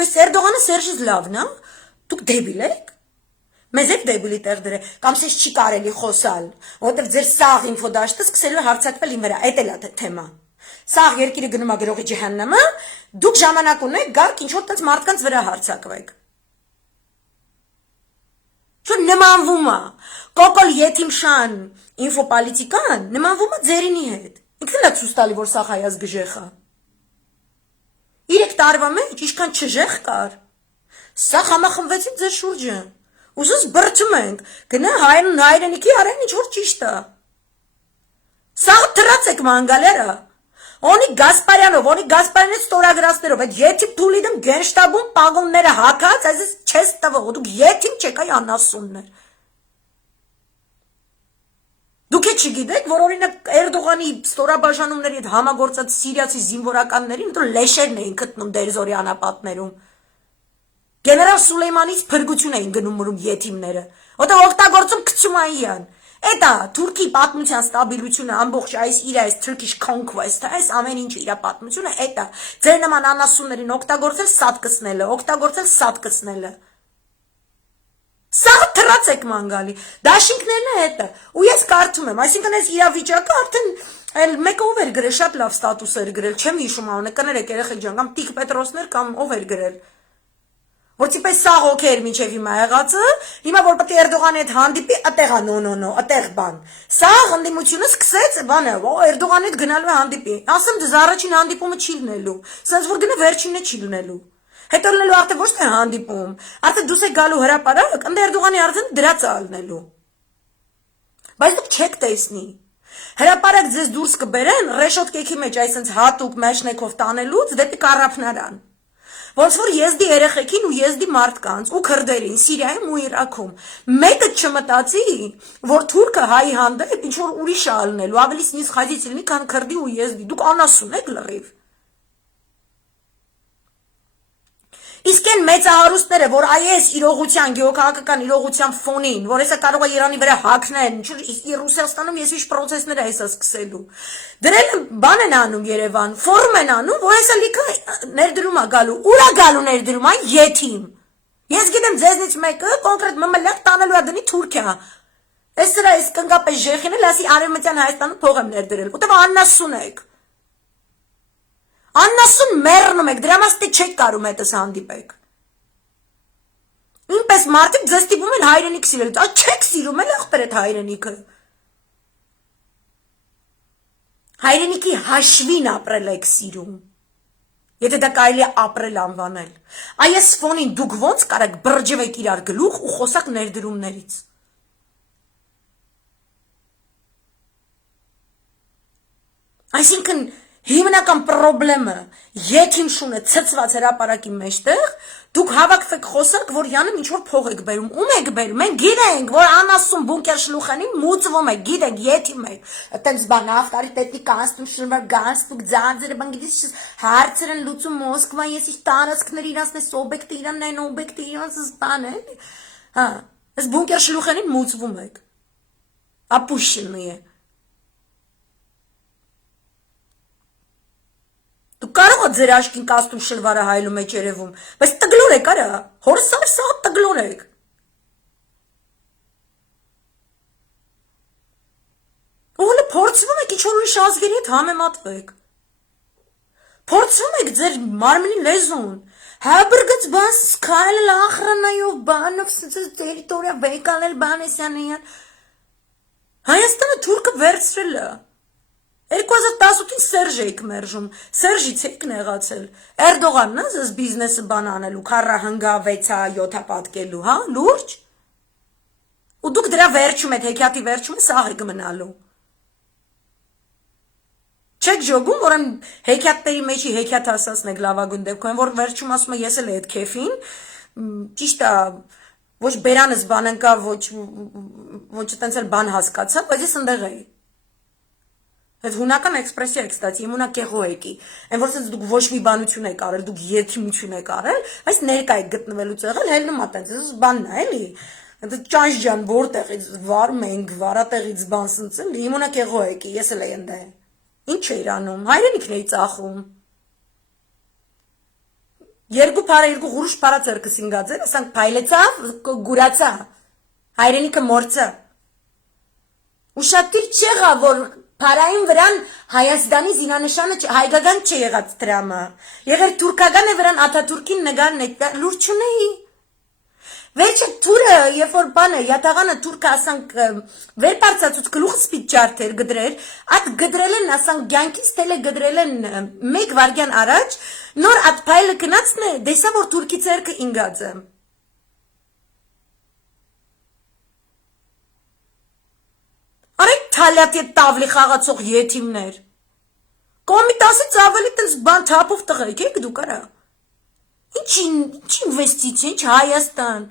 Բայց Էրդողանը Սերժից լավն է, դուք դեբիլ եք, մեզ եք դեբիլի տեղ դրել, կամ սեզ չի կարելի խոսալ, որտեղ ձեր սաղ ինֆոդաշտը սկսելու հարցակվել իմ վրա, էդ էլ է թեմա, սաղ երկիրը գնում է գրողի ջհաննամը, դուք ժամանակ ունեք գարկ ինչ-որ տենց մարդկանց վրա հարցակվեք, Что նմանվում է, կոկոլ ետիմշան ինֆոպոլիտիկան նմանվում է ձերինի հետ, ինքն է ցույց տալի, որ սաղ հայաց գժեղ է, 3 տարվա մեջ ինչքան չժեղ կար, սա համախմբվեցին ձեր շուրջը, ուզս բրդում ենք, գնա հայրենիքի արեն ինչ որ ճիշտ է, սա թրած եք մանգալերը, Օնի Գասպարյանից ստորագրածներով, այդ ետիմ թուլիդում գենշտաբում պագոնները հակած, այս չես տվող, դուք ետիմ չեք այ անասուններ, Դուք չգիտեք, որ օրինակ Էրդողանի ստորաբաժանումների հետ համագործած սիրիացի զինվորականներին դու լեշերն էին գտնում Դերզորի անապատներում։ Գեներալ Սուլեյմանից փրկություն էին գնում ետիմները։ Որտեղ օգտագործում Քցումայյան։ Էտա Թուրքի պատմության ստաբիլությունը ամբողջ այս Turkish conquest, այս ամեն ինչը իր պատմությունը էտա։ Ձեր նման անասուններին օգտագործել սատկացնելը։ Սա թրած եք մանգալի, դաշինքներն է հետը, ու ես կարդում եմ, այսինքն այս իրավիճակը արդեն մեկը ով էր գրել, շատ լավ ստատուս էր գրել, չեմ հիշում անունը, կներեք երեխեք ջան, կամ Տիկ Պետրոսներ կամ ով էր գրել, որ տիպես սաղ օքե էր մինչև հիմա եղածը, հիմա որ պետք է Էրդողանի հետ հանդիպի, ատեղ է ատեղ բան, սաղ ընդդիմությունը սկսեց, բանը, Էրդողանի հետ գնալու է հանդիպի, ասեմ դեզ առաջին հանդիպումը չի լինելու, սենց որ գնա վերջինը չի լինելու, Հետո լինելու արդեն ոչ թե հանդիպում, արդեն դուս եք գալու հրապարակ, ընդ Էրդողանի արդեն դրած է ալնելու։ Բայց դուք չեք տեսնի։ Հրապարակ ձեզ դուրս կբերեն ռեշոտկեքի մեջ այսենց հատուկ մեշնեկով տանելուց դեպի կառափնարան։ Ոնց որ եզդի երեխեքին ու եզդի մարդկանց ու քրդերին Սիրիայում ու Իրաքում մեկը չմտածի, որ թուրքը հայի հանդեպ ինչ որ ուրիշ է ալնելու, ավելի սնից խայտից լինի, քան քրդի ու եզդի։ Դուք անասուն եք լրիվ։ Իսկ այն մեծահարուստները, որ այս իրողության, գեոքաղաքական իրողության ֆոնին, որ հեսա կարող է Իրանի վրա հակնել, Ռուսաստանում ես ինչ պրոցեսներ է հեսա սկսելու։ Դրել բան են անում Երևան, ֆորում են անում, որ հեսա լիքը ներդրում է գալու։ Ուր է գալու ներդրում, այն եթիմ։ Ես գիտեմ ձեզնից մեկը կոնկրետ մմլակ տանելու է դնի Թուրքիա։ Այս սրա այս կնկապես ժեխին էլ ասի Արևմտյան Հայաստանում փող եմ ներդրել։ Ուտեւ աննասուն եք։ Աննասուն մեռնում եք, դրա մաս թե չեք կարում հետս հանդիպեք։ Ինպես մարդիկ ձեզ ստիպում են հայրենիք սիրել, չեք սիրում էլ ախպեր այդ հայրենիքը։ Հայրենիքի հաշվին ապրել եք սիրում։ Եթե դա կարելի է ապրել անվանել։ Այս ֆոնին դուք ոնց կարեք բրջվեք իրար գլուխ ու խոսակ ներդրումներից։ Այսինքն հիմնական պրոբլեմը եթիմ շունը ցծված հրապարակի մեջտեղ դուք հավաքվեք խոսակ, որ յանում ինչ որ փող եք բերում, ում եք բերում, մենք գիտենք, որ անասուն բունկեր շլուխանին մուծվում եք, գիտենք, եթիմ եք, այդտենց բան ավտորիտետի կանստուշնվար գանստուկ ձանձերը բան գիտես հարցեր են լուծում Մոսկվա, ես ինչ տարածքներ իրանց է օբյեկտը իրանն են օբյեկտը իրանց բան է, հա, այս բունկեր շլուխանին մուծվում եք, ապուշինի է։ Դու կարող ես ձեր աշկին կաստում շլվարը հայլու մեջ երևում, բայց տգլոր եք արա, հորսար սաղ տգլոր եք։ Ուղղը փորձվում եք ինչ-որ ուրիշ ազգերի հետ համեմատվեք։ Փորձվում եք ձեր մարմնի լեզուն, հաբրգծ բան սկայլել ախրանայով բանով տերիտորիա վեկալել բան էսյանեյան։ Հայաստանը թուրքը վերցրել է։ 2018-ին Սերժ էիք մերժում, Սերժից էիք նեղացել, Էրդողանն է ձեզ բիզնեսը բան անելու, քառահնգա, 6-7 պատկելու, հա, լուրջ, ու դուք դրա վերջում եք, հեքիաթի վերջում է սաղ եք մնալու, չեք ժոգում, որ եմ հեքիաթների մեջի հեքիաթ ասացն եք լավագույն դեպքում, որ վերջում ասում է ես էլ է այդ կեֆին, ճիշտ է, ոչ բերանս բան ընկա, ոչ տենց էլ բան հասկացա, բայց ես ընդեղ էի։ Այդ հունական էքսպրեսիա է, կստացի, իմ ունակ կեղոյեկի, են որ սենց դուք ոչ մի բանություն եք արել, դուք եթիմություն եք արել, այս ներկա եք գտնվելուց եղել, հելնում ատենց, ես բանն է, էլի, ճանչ ջան, որտեղից վարում ենք, վարատեղից բան սնցել, իմ ունակ կեղոյեկի, ես էլ է ենդ է, ինչ է իրանում, հայրենիքն էի ծախում, երկու պարը, երկու գուրուշ պարա ծերկս ինգաձեր, ասանք պայլեցավ, գուրացա, հայրենիքը մորցա, ուշատիր չեղա, որ Պարային վրան Հայաստանի զինանշանը հայկական չէ եղած դրամը, եղեր թուրքական է վրան Աթաթուրքին նգարն է, լուրջ չունեի, վերջը թուրը, երբ որ բանը, յատաղանը թուրքը ասանք վեր պարծացուց գլուխը սպիտ ջարդեր գդրեր, այդ գդրել են ասանք գյանքից տել է գդրել են մեկ վարգյան առաջ, նոր այդ պայլը կնացն է, դեսա որ թուրքի ծերքը ինգած է։ Արեք թալյատի տավլի խաղացող եթիմներ, կոմիտասից ավելի տենց բան թապով տղեք եք դուք արա, ինչ ինվեստիցիա, ինչ Հայաստան,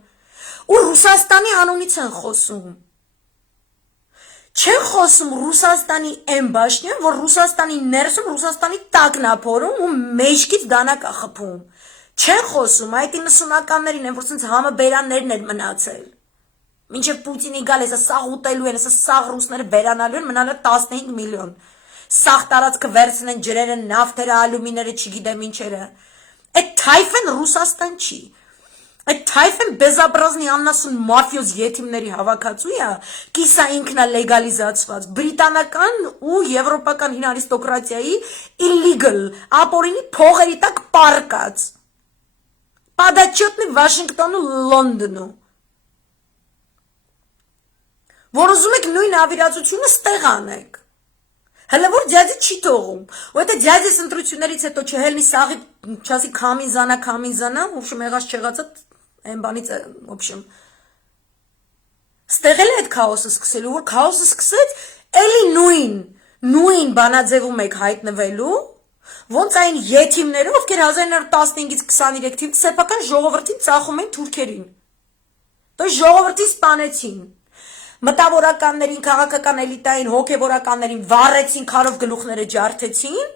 ու Ռուսաստանի անունից են խոսում, չեն խոսում Ռուսաստանի են բաշնյան, որ Ռուսաստանի ներսում Ռուսաստանի տակն ապորում ու մեջքից դանակ է խփում, չեն խոսում, այդ 90-ականներին են, որ սենց համը բերաններն են մնացել, Մինչև Պուտինի գալ էսա սաղ ուտելու են, էսա սաղ ռուսները բերանալու են, մնալը 15 միլիոն, սաղ տարածքը վերցնեն ջրերը, նավթերը, ալումիները, չգիտեմ ինչերը, այդ թայֆեն Ռուսաստան չի, այդ թայֆեն բեզաբրազնի աննասուն մաֆիոզ եթիմների հավաքածու է, կիսա ինքնա լեգալիզացված, բրիտանական ու եվրոպական հին արիստոկրատիայի illegal, ապորինի փողերի տակ պարկած, падաչյոտնի Վաշինգտոն ու Լոնդոնու, որ ուզում եք նույն ավիրացությունը ստեղ անեք, հələ որ ձյաձի չի թողում, ու հետə ձյաձիս ընտրություններից հետո չհելնի սաղի, չասի քամին զանա, ոբշմ եղած չեղածը, այն բանից, ոբշմ, ստեղ էլ է այդ քաոսը սկսելու, որ քաոսը սկսեց, էլի նույն բանաձևում եք հայտնվելու, Ոնց այն եթիմները, ովքեր 1915-ից 23 թիվ սեփական ժողովրդին ծախում են թուրքերին։ Դա ժողովրդին սպանեցին։ Մտավորականներին, քաղաքական էլիտային, հոգևորականներին վառեցին, քարով գլուխները ջարդեցին։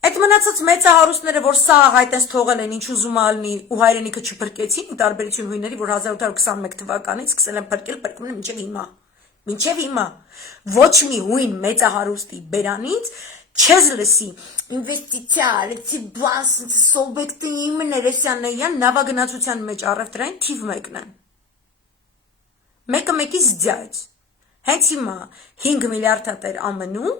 Այդ մնացած մեծահարուստները, որ սա հայտես թողել են, ինչ ուզում ալնի ու հայրենիքը չփրկեցին, ի տարբերություն հույների, որ 1821 թվականից սկսել են փրկել, փրկում են մինչև հիմա։ Մինչև հիմա ոչ մի հույն մեծահարուստի բերանից չես լսի ինվեստիցիա, արեցի բաս, սոբեկտի իմներեսյաննեյան նավագնացության մեջ առևտրային թիվ մեկն են։ Մեկը մեկից ձյաց։ Հենց հիմա 5 միլիարդ հատեր ամնում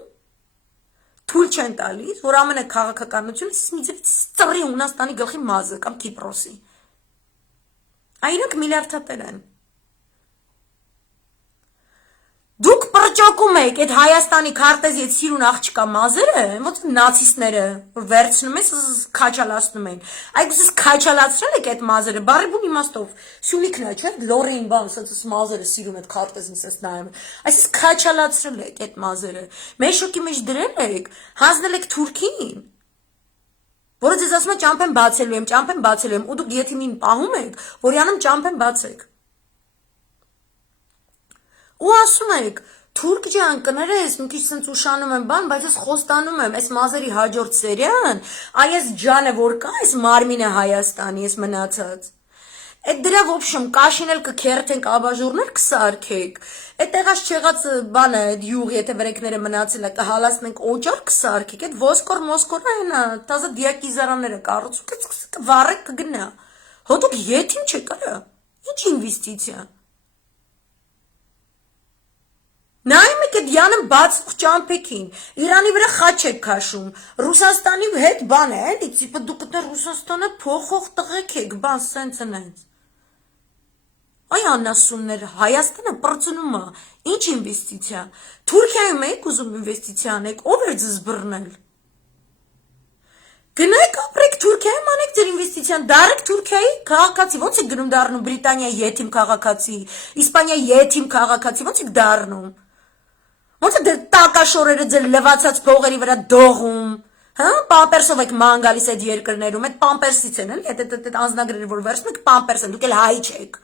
թույլ չեն տալիս, որ ամենը քաղաքականությունը միձևից ծռի Հունաստանի գլխի մազը կամ Կիպրոսի։ Այնք միլիարդ հատեր են։ Դուք պրճոկում եք այդ Հայաստանի քարտեզի այդ սիրուն աղջկա մազերը, ոնց նացիստները, որ վերցնում են, քաչալացնում են։ Այգուս քաչալացրել եք այդ մազերը, բարի բուն իմաստով։ Սյունիքն է, չէ՞, լորին բան, ասած մազերը սիրում այդ քարտեզին ասած նայում։ Այսինքն քաչալացրել եք այդ մազերը։ Մեշոկի մեջ դրել եք, հանձնել եք Թուրքին։ Որը ձեզ ասում է ճամփեն բացելու եմ, ու դուք եթիմին պահում եք, որ յանում ճամփեն բացեք։ Ու ասում եք, թուրք ջան, կներես, մի քիչ սենց ուշանում եմ բան, բայց ես խոստանում եմ, այս մազերի հաջորդ սերիան, այս ջանը որ կա, այս մարմինը Հայաստանի, այս մնացած։ Այդ դրա ոբշում կաշինել կքերթենք, աբաժուրներ կսարքեք, այդ տեղած չեղած բանը, այդ յուղ, եթե վրեկները մնացել է, կհալացնենք օճար կսարքեք, այդ ոսկոր մոսկորը հենա, տազը դիակիզարանները կառուցում, կվառեք կգնա, հոդուք եթին չեք արա, ինչ ինվեստիցիա։ Նայում եք այդ յանը բացող ճամփեքին, Իրանի վրա խաչ եք քաշում, Ռուսաստանի հետ բան է, էլի, տիպը դուք այդ Ռուսաստանը փոխող տղեկ եք, բան սենց ընենց։ Այ անասուններ, Հայաստանը պրծնում է, ինչ ինվեստիցիա, Թուրքիայում եք ուզում ինվեստիցիա անեք, ով էր ձեզ բռնել։ Գնայք ապրեք Թուրքիայում անեք ձեր ինվեստիցիան, դարեք Թուրքիայի քաղաքացի, ոնց եք գնում դառնում Բրիտանիայի եթիմ քաղաքացի, Իսպանիայի եթիմ քաղաքացի, ոնց եք դառնում։ Ոնց է տակաշորերը ձեր լվացած փողերի վրա դողում, հա, պամպերսով եք ման գալիս այդ երկրներում, այդ պամպերսից են, էլի, այդ անձնագրերը որ վերցնում եք պամպերս են, դուք էլ հայ չեք։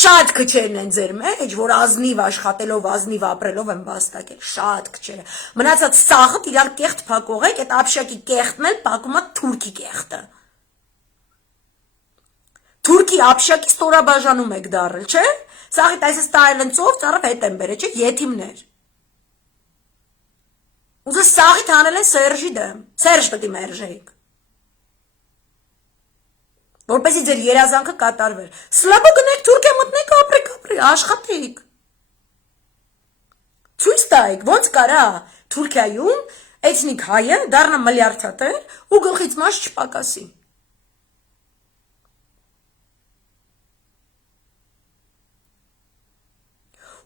Շատ քչերն են ձեր մեջ, որ ազնիվ աշխատելով, ազնիվ ապրելով են վաստակել, շատ քչերը։ Մնացած սաղըտ իրար կեղտ փակող եք, այդ ապշակի կեղտն էլ փակում է թուրքի կեղտը։ Թուրքի ապշակի ստորաբաժանում եք դառել, չէ՞։ Սաղիտ այսս տայել են ծով, ծառավ հետ են բերել, չէ՞, եթիմներ։ Ուզը սաղիտ հանել են Սերժի դեմ, Սերժ պետք է մերժեիք։ Որպեսի ձեր երազանքը կատարվեր։ Սլաբո գնեք Թուրքիա մտնեք, ապրեք, աշխատեք։ Ցույց տայք, ոնց կարա Թուրքիայում էթնիկ հայը դառնա միլիարդատեր ու գլխից մաս չպակասի։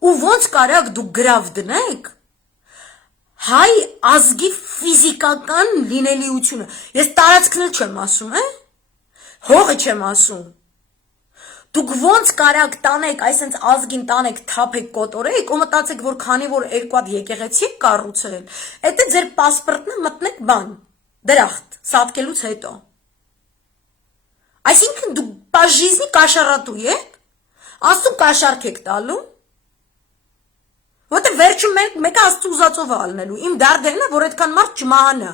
Ու ոնց կարաք դուք գրավ դնեք հայ ազգի ֆիզիկական լինելիությունը։ Ես տարածքն էլ չեմ ասում, հողը չեմ ասում։ Դուք ոնց կարաք տանեք, այսենց ազգին տանեք, թափեք, կոտորեք, ու մտածեք, որ քանի որ երկու հատ եկեղեցի եք կառուցել, այդ է ձեր պասպորտն է մտնեք բան, դրախտ, սատկելուց հետո։ Այսինքն դուք պաժիզնի կաշառատու եք, աստու կաշառք եք տալու, Որտե վերջում մեկը աստու ուզածով ալնելու, իմ դարդերն է, որ այդքան մարդ չմահանա,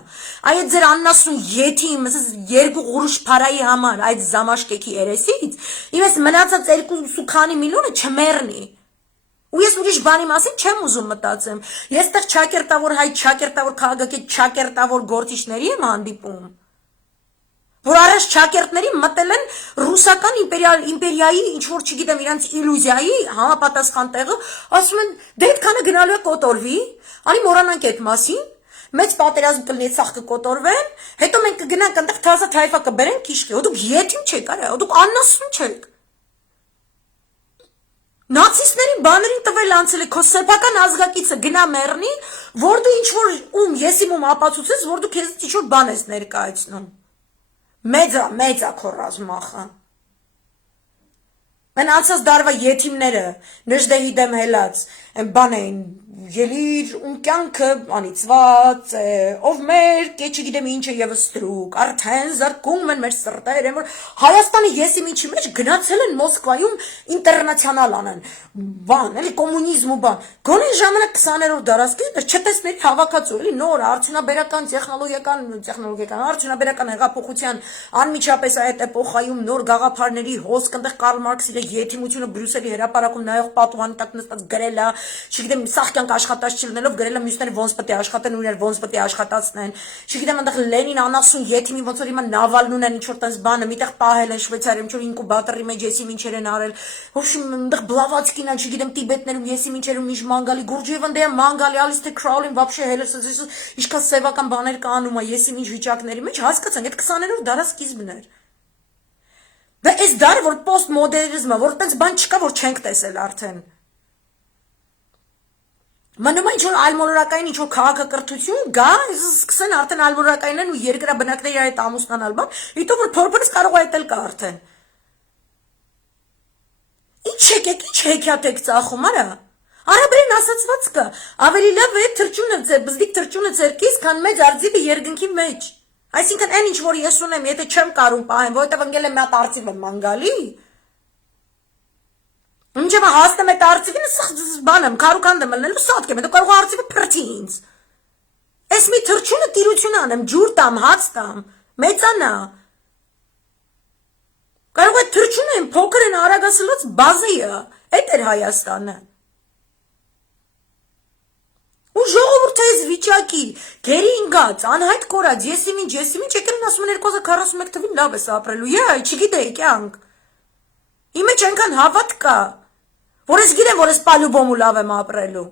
այդ ձեր աննասուն եթիմ, երկու ղուրուշ փարայի համար, այդ զամաշկեքի երեսից, իմ ես մնացած 2 քանի միլիոնը չմեռնի, ու ես ուրիշ բանի մասին չեմ ուզում մտածեմ, ես տեղ չակերտավոր հայ, չակերտավոր քաղաքակի, չակերտավոր գործիչների եմ հանդիպում, որ առաջ չակերտների մտել են ռուսական իմպերիայի ինչ-որ չգիտեմ իրանց իլյուզիայի համապատասխան տեղը, ասում են դե այդքանը գնալու է կոտորվի, անի մոռանանք այդ մասին, մեծ պատերազմ կլինի ցախ կկոտորվեն, հետո մենք կգնանք այնտեղ թազա թայֆա կբերենք քիշկի, ու դուք եթիմ չեք, արա, դուք աննասուն չեք։ Նացիստներին բաներին տվել անցել է, քո սեփական ազգակիցը գնա մեռնի, որ դու ինչ-որ եսիմում ապացուցես, որ դու քեզ ինչ-որ բան ես ներկայացնում։ Մեծա քո ռազմախը։ Մեն անցած դարվա եթիմները, Նժդեհի դեմ հելած, բան էին ելիր ում կյանքը անիծված է ով մեր կե չգիտեմ ինչը եւս ստրուկ արդեն զրկում են մեր սրտերը որ Հայաստանի եսի միջի մեջ գնացել են Մոսկվայում ինտերնացիոնալ անեն բան էլի կոմունիզմ ու բան գոնե ժամանակ 20-րդ դարաշրջանի չտեսների հավաքածու էլի նոր արդյունաբերական տեխնոլոգիական արդյունաբերական հեղափոխության անմիջապես այդ էպոխայում նոր գաղափարների հոսք այնտեղ Կարլ Մարքսի եթիմությունը Բրյուսելի հրապարակում նայող պատուհանի տակ նստած գրել է չգիտեմ սաղ կյանք աշխատած չլինելով գրել է մյուսները ոնց պետք է աշխատեն ու իրար ոնց պետք է աշխատացնեն չգիտեմ այնտեղ Լենին անասուն եթիմի ոնց որ հիմա Նավալնուն են ինչ որ տես բանը միտեղ պահել են Շվեյցարիայում ինչ որ ինկուբատորի մեջ եսի մինչեր են արել ոբշեմ այնտեղ Բլավատսկին են չգիտեմ Տիբետներում եսի մինչերում միշ մանգալի Գուրջիևն դե մանգալի Ալիստե Քրաուլին вообще հելս ինչքան սևական բաներ կանում է եսի մինչ վիճակների մեջ հասկացանք այդ 20-րդ դարաշրջանն էր Բա այս դարը որ պոստմոդեռնիզմը որ տենց բան չկա որ չենք տեսել արդեն Մնում է ինչ-որ այլմոլորակային ինչ-որ քաղաքակրթություն գա, սկսեն արդեն այլմոլորակայինն ու երկրաբնակների այդ ամուսնանալ բան, հետո որ փորփրս կարող է այդել կա արդեն։ Ինչ եկեք, ինչ հեքիաթ եք ծախում, արա։ Արաբերեն ասացված կա, ավելի լավ է թրջունը, բզդիկ թրջունը ձերքից, քան մեծ արձիվը երկնքի մեջ։ Այսինքն այն ինչ որ ես ունեմ, եթե չեմ կարում պահեմ, որովհետև ընկել եմ մի հատ արձիվը մանգալի, Մինչև հասնեմ այդ արծիվին բանեմ, քարուքան եմ լնելու սատկ եմ, հետո կարող արծիվը փրթի ինձ։ Ես մի թրջունը տիրություն անեմ, ջուր տամ, հաց տամ, մեծանա։ Կարող է թրջունը եմ փոքր են արագասլաց բազեը, այդ էր Հայաստանը։ Ու ժողովուրդը այս վիճակի, գերի ինգած, անհայտ կորած, եսիմինչ, եկել են ասում են 2041 թվին լավ ես ապրելու, չգիտեի կյանք։ Իմ մեջ այնքան հավատ կա, որ ես գիտեմ, որ ես պալյուբոմու լավ եմ ապրելու։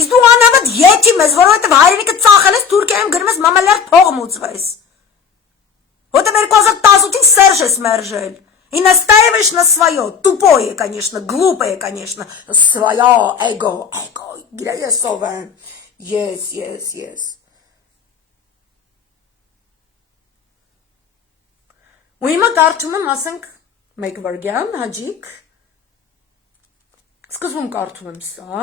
Իսկ դու անհավատ եթիմ ես, որովհետև հայրենիքը ծախել ես Թուրքիայում գրում ես մամալյար փող մուծվես։ Որովհետև 2018-ին Սերժ ես մերժել։ И настаиваешь на свое. Тупое, конечно, глупое, конечно. Свое эго. Գրայեսովեն։ Yes. Ու հիմա կարդում եմ, ասենք, մեկ վարգյան, հաջիկ, սկզբում կարդում եմ սա,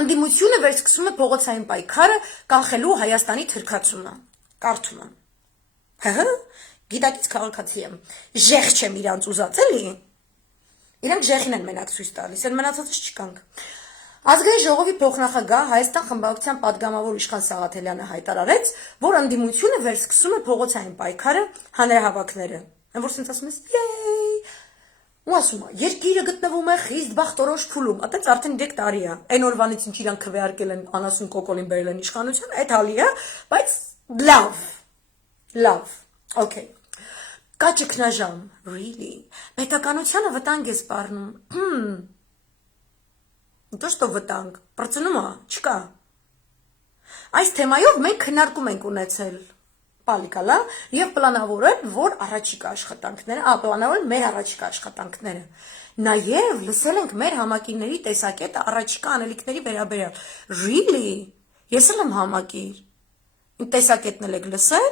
Անդիմությունը վերսկսում է փողոցային պայքարը կանխելու Հայաստանի թրքացումը, կարդում եմ, գիտակից քաղաքացի եմ, ժեղ չեմ իրանց ուզած էլի, իրանք ժեղին են մենակ ցույց տալիս, են մնացածս չկանք, Ազգային ժողովի փոխնախագահ Հայաստան խմբակցության պատգամավոր Իշխան Սաղաթելյանը հայտարարեց, որ անդիմությունը վերսկսում է փողոցային պայքարը հանրահավաքները։ Որ sense ասում ես, «Եյ!» Ու ասում է, երկիրը գտնվում է խիստ բախտորոշ փուլում, այդպես արդեն 3 տարի է։ Այն օրվանից ինչ իրան քվեարկել են անասուն կոկոլին բերել են իշխանության, այդ հալի է, բայց լավ, okay։ Կա ճգնաժամ, really։ Պետականությանը վտանգ է սպառնում։ То, что վտանգ, պրծնում է, չկա։ Այս թեմայով մենք քննարկում ենք ունեցել պալիկալա եւ պլանավորել, որ առաջիկա աշխատանքները, պլանավորել մեր առաջիկա աշխատանքները։ Նաեւ լսել ենք մեր համակիրների տեսակետը առաջիկա անելիքների վերաբերյալ։ Really? Ես էլ եմ համակիր։ Իմ տեսակետն էլ եք լսել։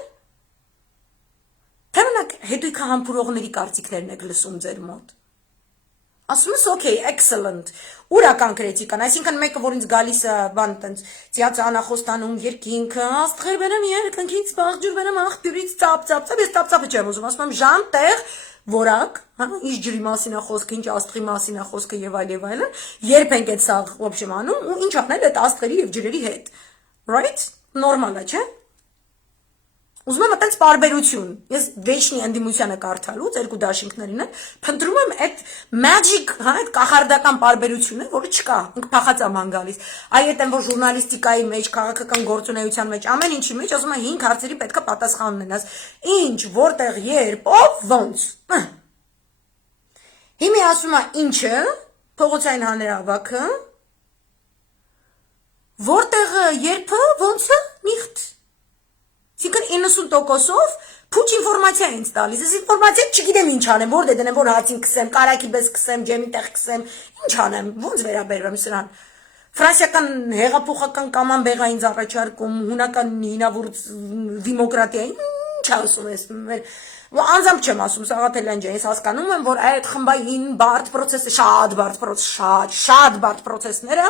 Թե մենակ հետույքը համբուրողների կարծիքներն եք լսում ձեր մոտ։ Ասում ես, okay, excellent, ուրա կոնկրետիկան, այսինքն մեկը, որ ինձ գալիս է, բան տենց, ծիած անախոստանում երկինքը, աստղեր բերեմ երկնքից, բաղջուր բերեմ աղբյուրից, ծապ, ես ծապ չեմ ուզում, ասում եմ, ժամ, տեղ, որակ, ինչ ջրի մասին է խոսքը, ինչ աստղի մասին է խոսքը եւ այլն, երբ ենք այդ սաղ, ոբշեմ անում, ու ինչ ապնել այդ աստղերի եւ ջրերի հետ, right, նորմալ է, չէ? Ուզում եմ այդպես պարբերություն, ես վեճնի անդիմությանը կարդալուց, երկու դաշինքներին են, փնտրում եմ այդ magic, այդ կախարդական պարբերությունը, որը չկա, ինք փախած եմ հանգալիս, այդ են, որ ժուրնալիստիկայի մեջ, քաղաքական գործունեության մեջ, ամեն ինչի մեջ, ասում եմ 5 հարցերի պետք է պատասխան ունենաս, ինչ, որտեղ, երբ, ով, ոնց, հիմի ասում է ինչը, փողոցային հանրահավաքը, որտեղ, երբը, ոնցը, միղթ, Այսինքն 90%-ով փուչ ինֆորմացիա ինձ տալիս, ես ինֆորմացիա չգիտեմ ինչ անեմ, որտե դնեմ, որ հացին քսեմ, կարակի պես քսեմ, ջեմի տեղ քսեմ, ինչ անեմ, ոնց վերաբերվեմ սրան։ Ֆրանսիական հեղափոխական կաման բեղա ինձ առաջարկում, հունական հինավուրց դեմոկրատիա, Ինչ ասում ես, անձամբ չեմ ասում, Սաղաթելյան ջան, ես հասկանում եմ, որ այդ խմբային բարդ պրոցեսը, շատ բարդ պրոցեսները,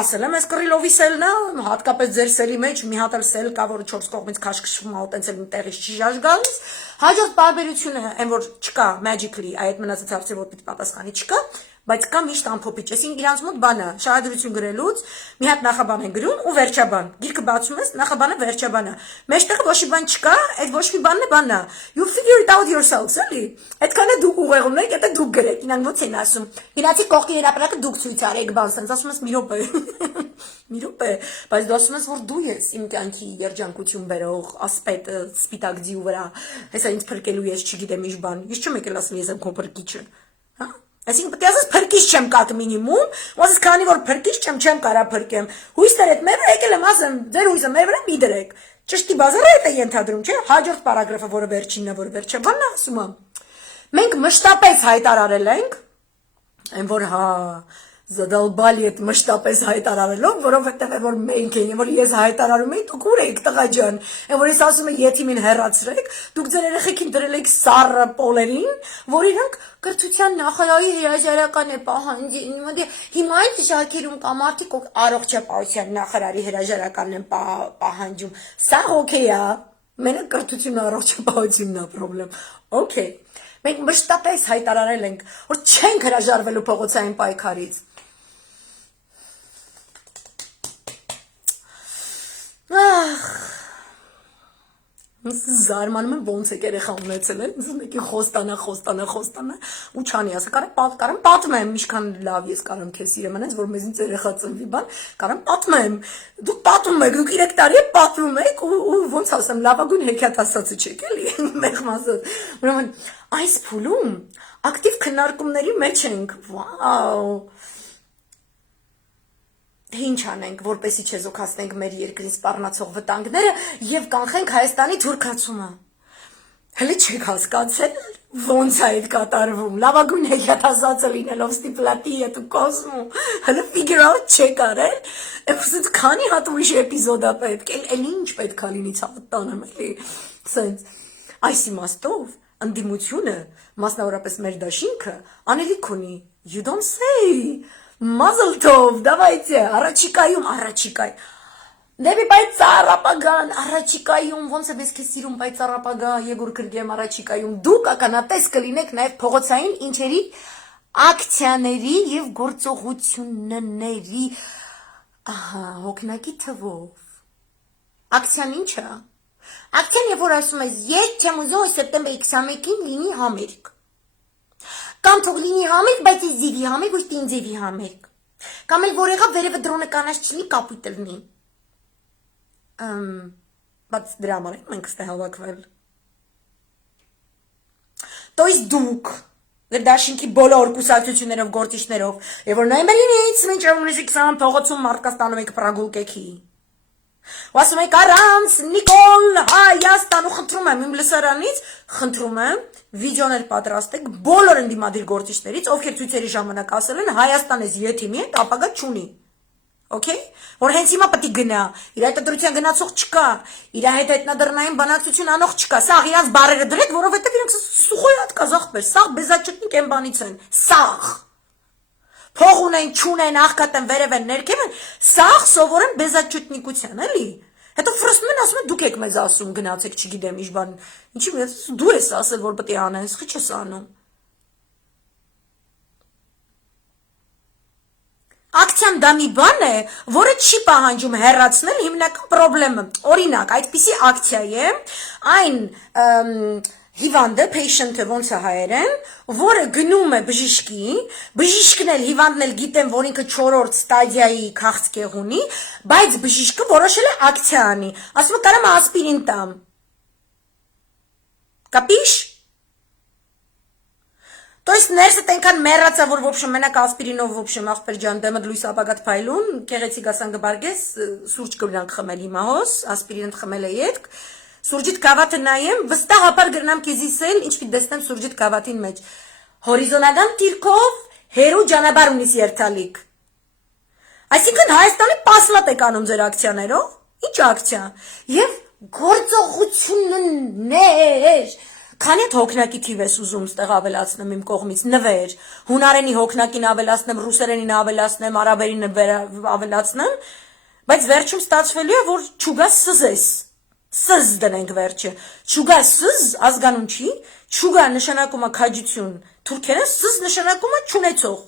ասել եմ, ես Կռիլովի սելն է, հատկապես ձեր սելի մեջ մի հատ էլ սել կա, որը 4 կողմից քաշքշվում է, տենց էլ տեղից չի ժաժ գալիս, հաջորդ բարբերությունը, այն որ չկա magically, այդ մնացած հարցը որ պիտի պատասխանի չկա, բայց կա միշտ ամփոփիչ, այսինքն իրանց մոտ բան է, շահադրություն գրելուց, մի հատ նախաբան են գրում ու վերջաբան։ Գիրքը բացում ես, նախաբանը վերջաբանը։ Մեջտեղը ոչ մի բան չկա, այդ ոչ մի բանն է բանն է։ You figure it out yourselves, էլի։ Այդքան է դուք ուղեղում եք, դա դուք գրեք, ինան ո՞նց են ասում։ Իրացի կողքի հրապարակը դուք ցույց արեք բան, sense ասում ես մի րոպե։ Մի րոպե, բայց դու ասում ես որ դու ես իմ կյանքի երջանկություն բերող ասպետը սպիտակ ձիու վրա։ Հեսա ինձ փրկելու ես չգիտեմ ինչ բան։ Ես չեմ եկել ասել ես եմ քո փրկիչը։ Հա? Այսինքն պետք է ասես փրկիչ չեմ կակ մինիմում, ասես քանի որ փրկիչ չեմ կարա փրկեմ։ Հույսներ այդ մերը եկել եմ ասեմ, ձեր հույսը մեր վրա մի դրեք։ Ճշտի բազարը այդ է ենթադրում, չէ՞։ Հաջորդ պարագրաֆը, որը վերջինն է, որ վերջաբանն է ասում է։ Մենք մշտապես հայտարարել ենք, այն որ հա Զդալբալի այդ մշտապես հայտարարելով, որովհետև է որ մենք ենք, որ ես հայտարարում եմ, դուք ուր եք տղա ջան, այն որ ես ասում եմ եթիմին հեռացրեք, դուք ձեր երեխեքին դրել եք սառը պոլերին, որ իրանք կրթության նախարարի հրաժարական է պահանջում, հիմա այդ շարքերում կա մարդիկ առողջապահության նախարարի հրաժարականն են պահանջում, սա օքեյ է, մենակ կրթությունն առողջապահությունն է պրոբլեմ, օքեյ, մենք մշտապես հայտարարել ենք, որ չենք հրաժարվելու փողոցային պայքարից, Զարմանում եմ ոնց եք երեխա ունեցել են, ինձ մեկի խոստանա ու չանի ասա, կարամ պատմեմ, ինչքան լավ ես կարամ քեզ սիրեմ անենց, որ մեզ ինձ երեխա ծնվի բան, կարամ պատմեմ, դուք պատմում եք, դուք 3 տարի է պատմում եք ու ոնց ասեմ, լավագույն հեքիաթ ասացի չեք էլի, մեղմ ասած, ուրեմն այս փուլում ակտիվ քննարկումների մեջ ենք, վաու, Ինչ անենք, որպեսի չեզոքացնենք մեր երկրին սպառնացող վտանգները և կանխենք Հայաստանի թուրքացումը։ Հələ չեք հասկացել, ոնց է այդ կատարվում, լավագույն հեքիաթասացը լինելով ստիպլատի հետ ու կոսմում, հələ figure out չեք արել, էպսդ քանի հատ ուրիշ էպիզոդ է պետք, էլ ինչ պետք է լինի ցավտ տանեմ էլի, սենց, այս իմաստով ընդդիմությունը, մասնավորապես մեր դաշինքը, անելիք ունի, you don't say, Mazel tov, давайте, առաջիկայում, դեպի պայծառ ապագան, առաջիկայում, ոնց է մեզ քեզ սիրում պայծառ ապագա, Եգոր Գրգեմ առաջիկայում, դուք ականատես կլինեք նաև փողոցային ինչերի ակցիաների և գործողությունների, հոգնակի թվով, ակցիան ինչ է, ակցիան և որ ասում ես, ես չեմ ուզում սեպտեմբերի 21-ին լինի համերգ, Կամ թող լինի համերգ, բայց ես ձևի համերգ, ոչ թե ինձ ձևի համերգ։ Կամ էլ որ եղավ վերևը դրոնը կանաչ չլինի, կապույտ լինի։ Բայց դրա համար ենք ստե հավաքվել։ То есть դուք, ձեր դաշինքի բոլոր կուսակցություններով, գործիչներով, եւ որ նոյեմբերից մինչեւ հունիսի 20 փողոցում մարդկա ստանում եք պրագուլկեքի։ Ու ասում եք առանց Նիկոլ Հայաստան ու խնդրում եմ իմ լսարանից, խնդրում եմ վիդեոներ պատրաստեք բոլոր ընդդիմադիր գործիչներից, ովքեր ցույցերի ժամանակ ասել են Հայաստան էս եթիմի հետ ապագա չունի։ Okay? Որ հենց հիմա պետք է գնա, իր հետ դրության գնացող չկա, իր հետ հայտնադռնային բանակցություն անող չկա, սաղ իրանց բարերը դրեք, որովհետև իրանք սուխոյատ կազախբեր, սաղ բեզաչտնիկ են բանից են, սաղ Փող ունեն, չունեն, աղքատ են, վերև են, ներքև են, սաղ սովոր են բեզաչտնիկության, էլի։ Հետո ֆրստում են ասում են, դուք եք մեզ ասում, գնացեք, չգիտեմ, ինչ բան, ինչի դու ես ասել, որ պետք է անես, խի չես անում։ Ակցիան դա մի բան է, որը չի պահանջում հեռացնել հիմնական պրոբլեմը։ Օրինակ, այդպիսի ակցիա է, այն հիվանդը, patient-ը ոնց է հայերեն, որը գնում է բժիշկի, բժիշկն էլ հիվանդն էլ գիտեն, որ ինքը 4-րդ ստադիայի քաղցկեղ ունի, բայց բժիշկը որոշել է ակցիա անի, ասում է կարամ ասպիրին տամ։ Կապիշ? То есть ներսը տենքան մեռացա, որ ոբշեմ մենակ ասպիրինով ոբշեմ աղբեր ջան դեմդ լույս ապագատ փայլուն, կեղեցիկ ասան գբարգես, սուրճ կգրանք խմել հիմա հոս, ասպիրինդ խմել է ետք, Սուրջիտ կավատը նայեմ, վստահաբար գրնամ կեզիսել, ինչ պիտի դեսնեմ սուրջիտ կավատին մեջ։ Հորիզոնական տիրքով հերու ջանաբար ունիս երթալիք։ Այսինքն Հայաստանի պասլատ եք անում ձեր ակցիաներով, ինչ ակցիա։ Եվ գործողություններ։ Քանի հոգնակի թիվ ես ուզում ստեղ ավելացնեմ իմ կողմից, նվեր, հունարենի հոգնակին ավելացնեմ, ռուսերենին ավելացնեմ, արաբերին ավելացնեմ, բայց վերջում ստացվելու է, որ չուգա սզես, սզ դնենք վերջը, չուգա սզ ազգանուն չի, չուգա նշանակում է քաջություն, թուրքերեն սզ նշանակում է չունեցող,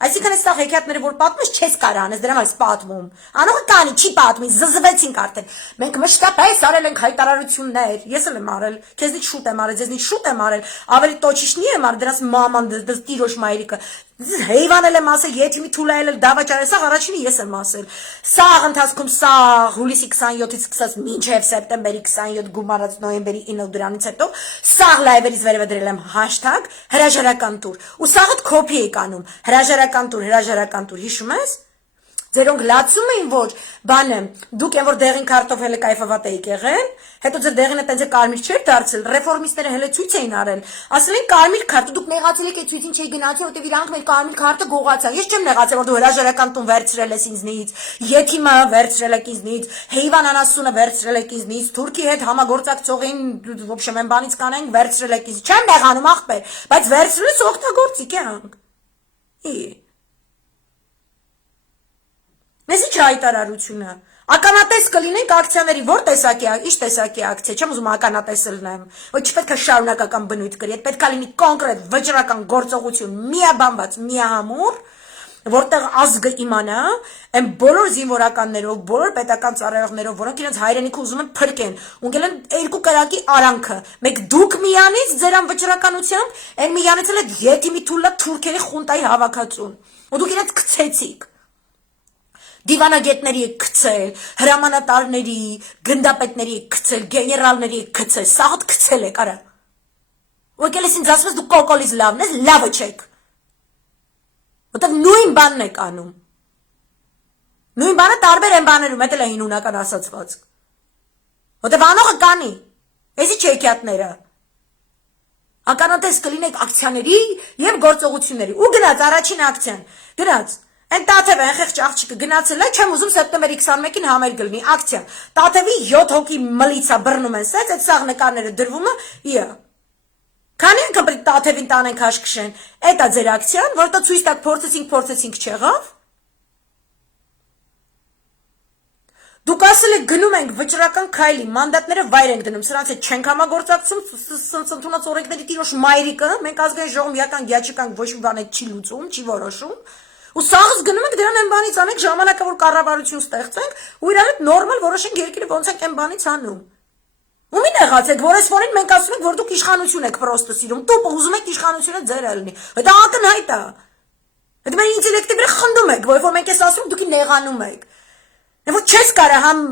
այսինքն այս հեքիաթները որ պատմես չես կարող անես, դրա համար ես պատմում, անողը կանի չի պատմի, զզվեցինք արդեն, մենք մշտապես արել ենք հայտարարություններ, ես էլ եմ արել, քեզնից շուտ եմ արել, ձեզնից շուտ եմ արել, ավելի տոչիշնի եմ արել, դրանց մաման, տիրոջ մայրիկը, հեյվանել եմ ասել, եթե մի թուլայել էլ դավաճարել, սաղ առաջինը ես եմ ասել, սաղ ընթացքում սաղ հուլիսի 27-ից սկսած մինչև սեպտեմբերի 27 գումարած նոյեմբերի 9 դրանից հետո սաղ լայվերից վերևը դրել եմ hashtag հրաժարական տուր ու սաղդ կոպի եք անում հրաժարական տուր հիշում ես Ձերոնք լացում էին ոչ, բանը, դուք են որ դեղին քարտոֆելը կայֆավատ էիք եղել, հետո ձեր դեղինը տենց է կարմիր չէր դարձել, ռեֆորմիստները հենց ցույց էին արել, ասել են կարմիր քարտը, դուք նեղացել եք այդ ցույցին չէի գնացել, որտեվ իրանք մեր կարմիր քարտը գողացան, ես չեմ նեղացել, որ դու հրաժարական տուն վերցրել ես ինձնից, Եթիմը վերցրել եք ինձնից, Հեյվան անասունը վերցրել եք ինձնից, Թուրքի հետ համագործակցողին, в общем, են բանից կանենք վերցրել եք ինձ, չեմ նեղանում ախպեր, բայց վերցրել ես օգտագործիկ յանք։ Մեզ ի՞նչ հայտարարությունը։ Ականատես կլինենք ակցիաների, որ տեսակի, ինչ տեսակի ակցիա, չեմ ուզում ականատես լինեմ, ոչ չպետք է շարունակական բնույթ կրի, այդ պետք է լինի կոնկրետ վճռական գործողություն, միաբանված, միահամուռ, որտեղ ազգը իմանա, այն բոլոր զինվորականներով, բոլոր պետական ծառայողներով, որոնք իրենց հայրենիքը ուզում են փրկեն, ունկել են երկու կրակի արանքը, մեկ դուք միանից ձեր անվճռականությամբ, այն միանից էլ այդ Եթիմի թուլա թուրքերի խունտայի հավաքածուն, ու դուք իրենց գցեցիք Դիվանագետների եք գցել, հրամանատարների, գնդապետների եք գցել, գեներալների եք գցել, սաղդ գցել եք, արա։ Ու եկել ես ինձ ասում ես դու կոկոլից լավն ես, լավը չեք։ Որտեվ նույն բանն եք անում։ Նույն բանը տարբեր են բաներում, էդ էլ է հին հունական ասացված։ Որտեվ անողը կանի, էսի չեքյատները։ Ականատես կլինեք ակցիաների և գործողությունների։ Ու գնաց առաջին ակցիան, գնաց։ Այն Տաթևը այն խեղճ աղջիկը գնացել է, չեմ ուզում սեպտեմբերի 21-ին համեր գլնի, ակցիա, Տաթևի 7 հոգի մլիցա բռնում են սեց, այդ սաղ նկարները դրվում է, իա, քանի ենք ապրի Տաթևին տանենք հաշկշեն, այդ է ձեր ակցիան, որտա ցույց տակ փորձեցինք չեղավ, դուք ասել եք գնում ենք վճռական քայլի, մանդատները վայր ենք դնում, սրանց հետ չենք համագործակցում, ընդունած օրենքների տիրոջ մայրիկը, մենք ազգային ժողովում իրական գյաչիկանք ոչ մի բան չի լուծում, չի որոշում Ու սաղս գնում ենք դրան են բանից անենք ժամանակավոր կառավարություն ստեղծենք ու իրար հետ նորմալ որոշենք երկիրը ոնց ենք են բանից անում։ Ու մի նեղացեք, որ այս ֆոնին մենք ասում ենք, որ դուք իշխանություն եք պրոստը սիրում, դուք ուզում եք իշխանությունը ձեր ելնի։ Դա ակնհայտ է։ Այդ մեր ինտելեկտի վրա խնդում եք, որ մենք էս ասում դուք նեղանում եք։ Որ չես կարա համ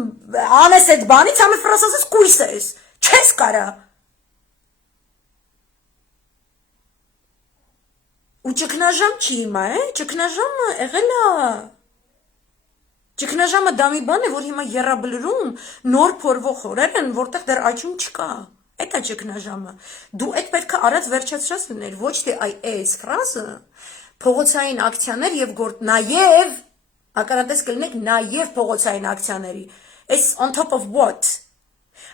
անես այդ բանից, համ ֆրասասես կույս ես։ Չես կարա։ Ու ճգնաժամ չի հիմա, ճգնաժամը եղել է։ Ճգնաժամը դա մի բան է, որ հիմա եռաբլրում նոր փորվող օրեր են, որտեղ դեռ աճում չկա։ Այդ է ճգնաժամը։ Դու այդ պետք է արած վերջացրած լիներ, ոչ թե այս ֆրազը, փողոցային ակցիաներ եւ նաեւ ականատես կլինեք նաեւ փողոցային ակցիաների։ Այս on top of what?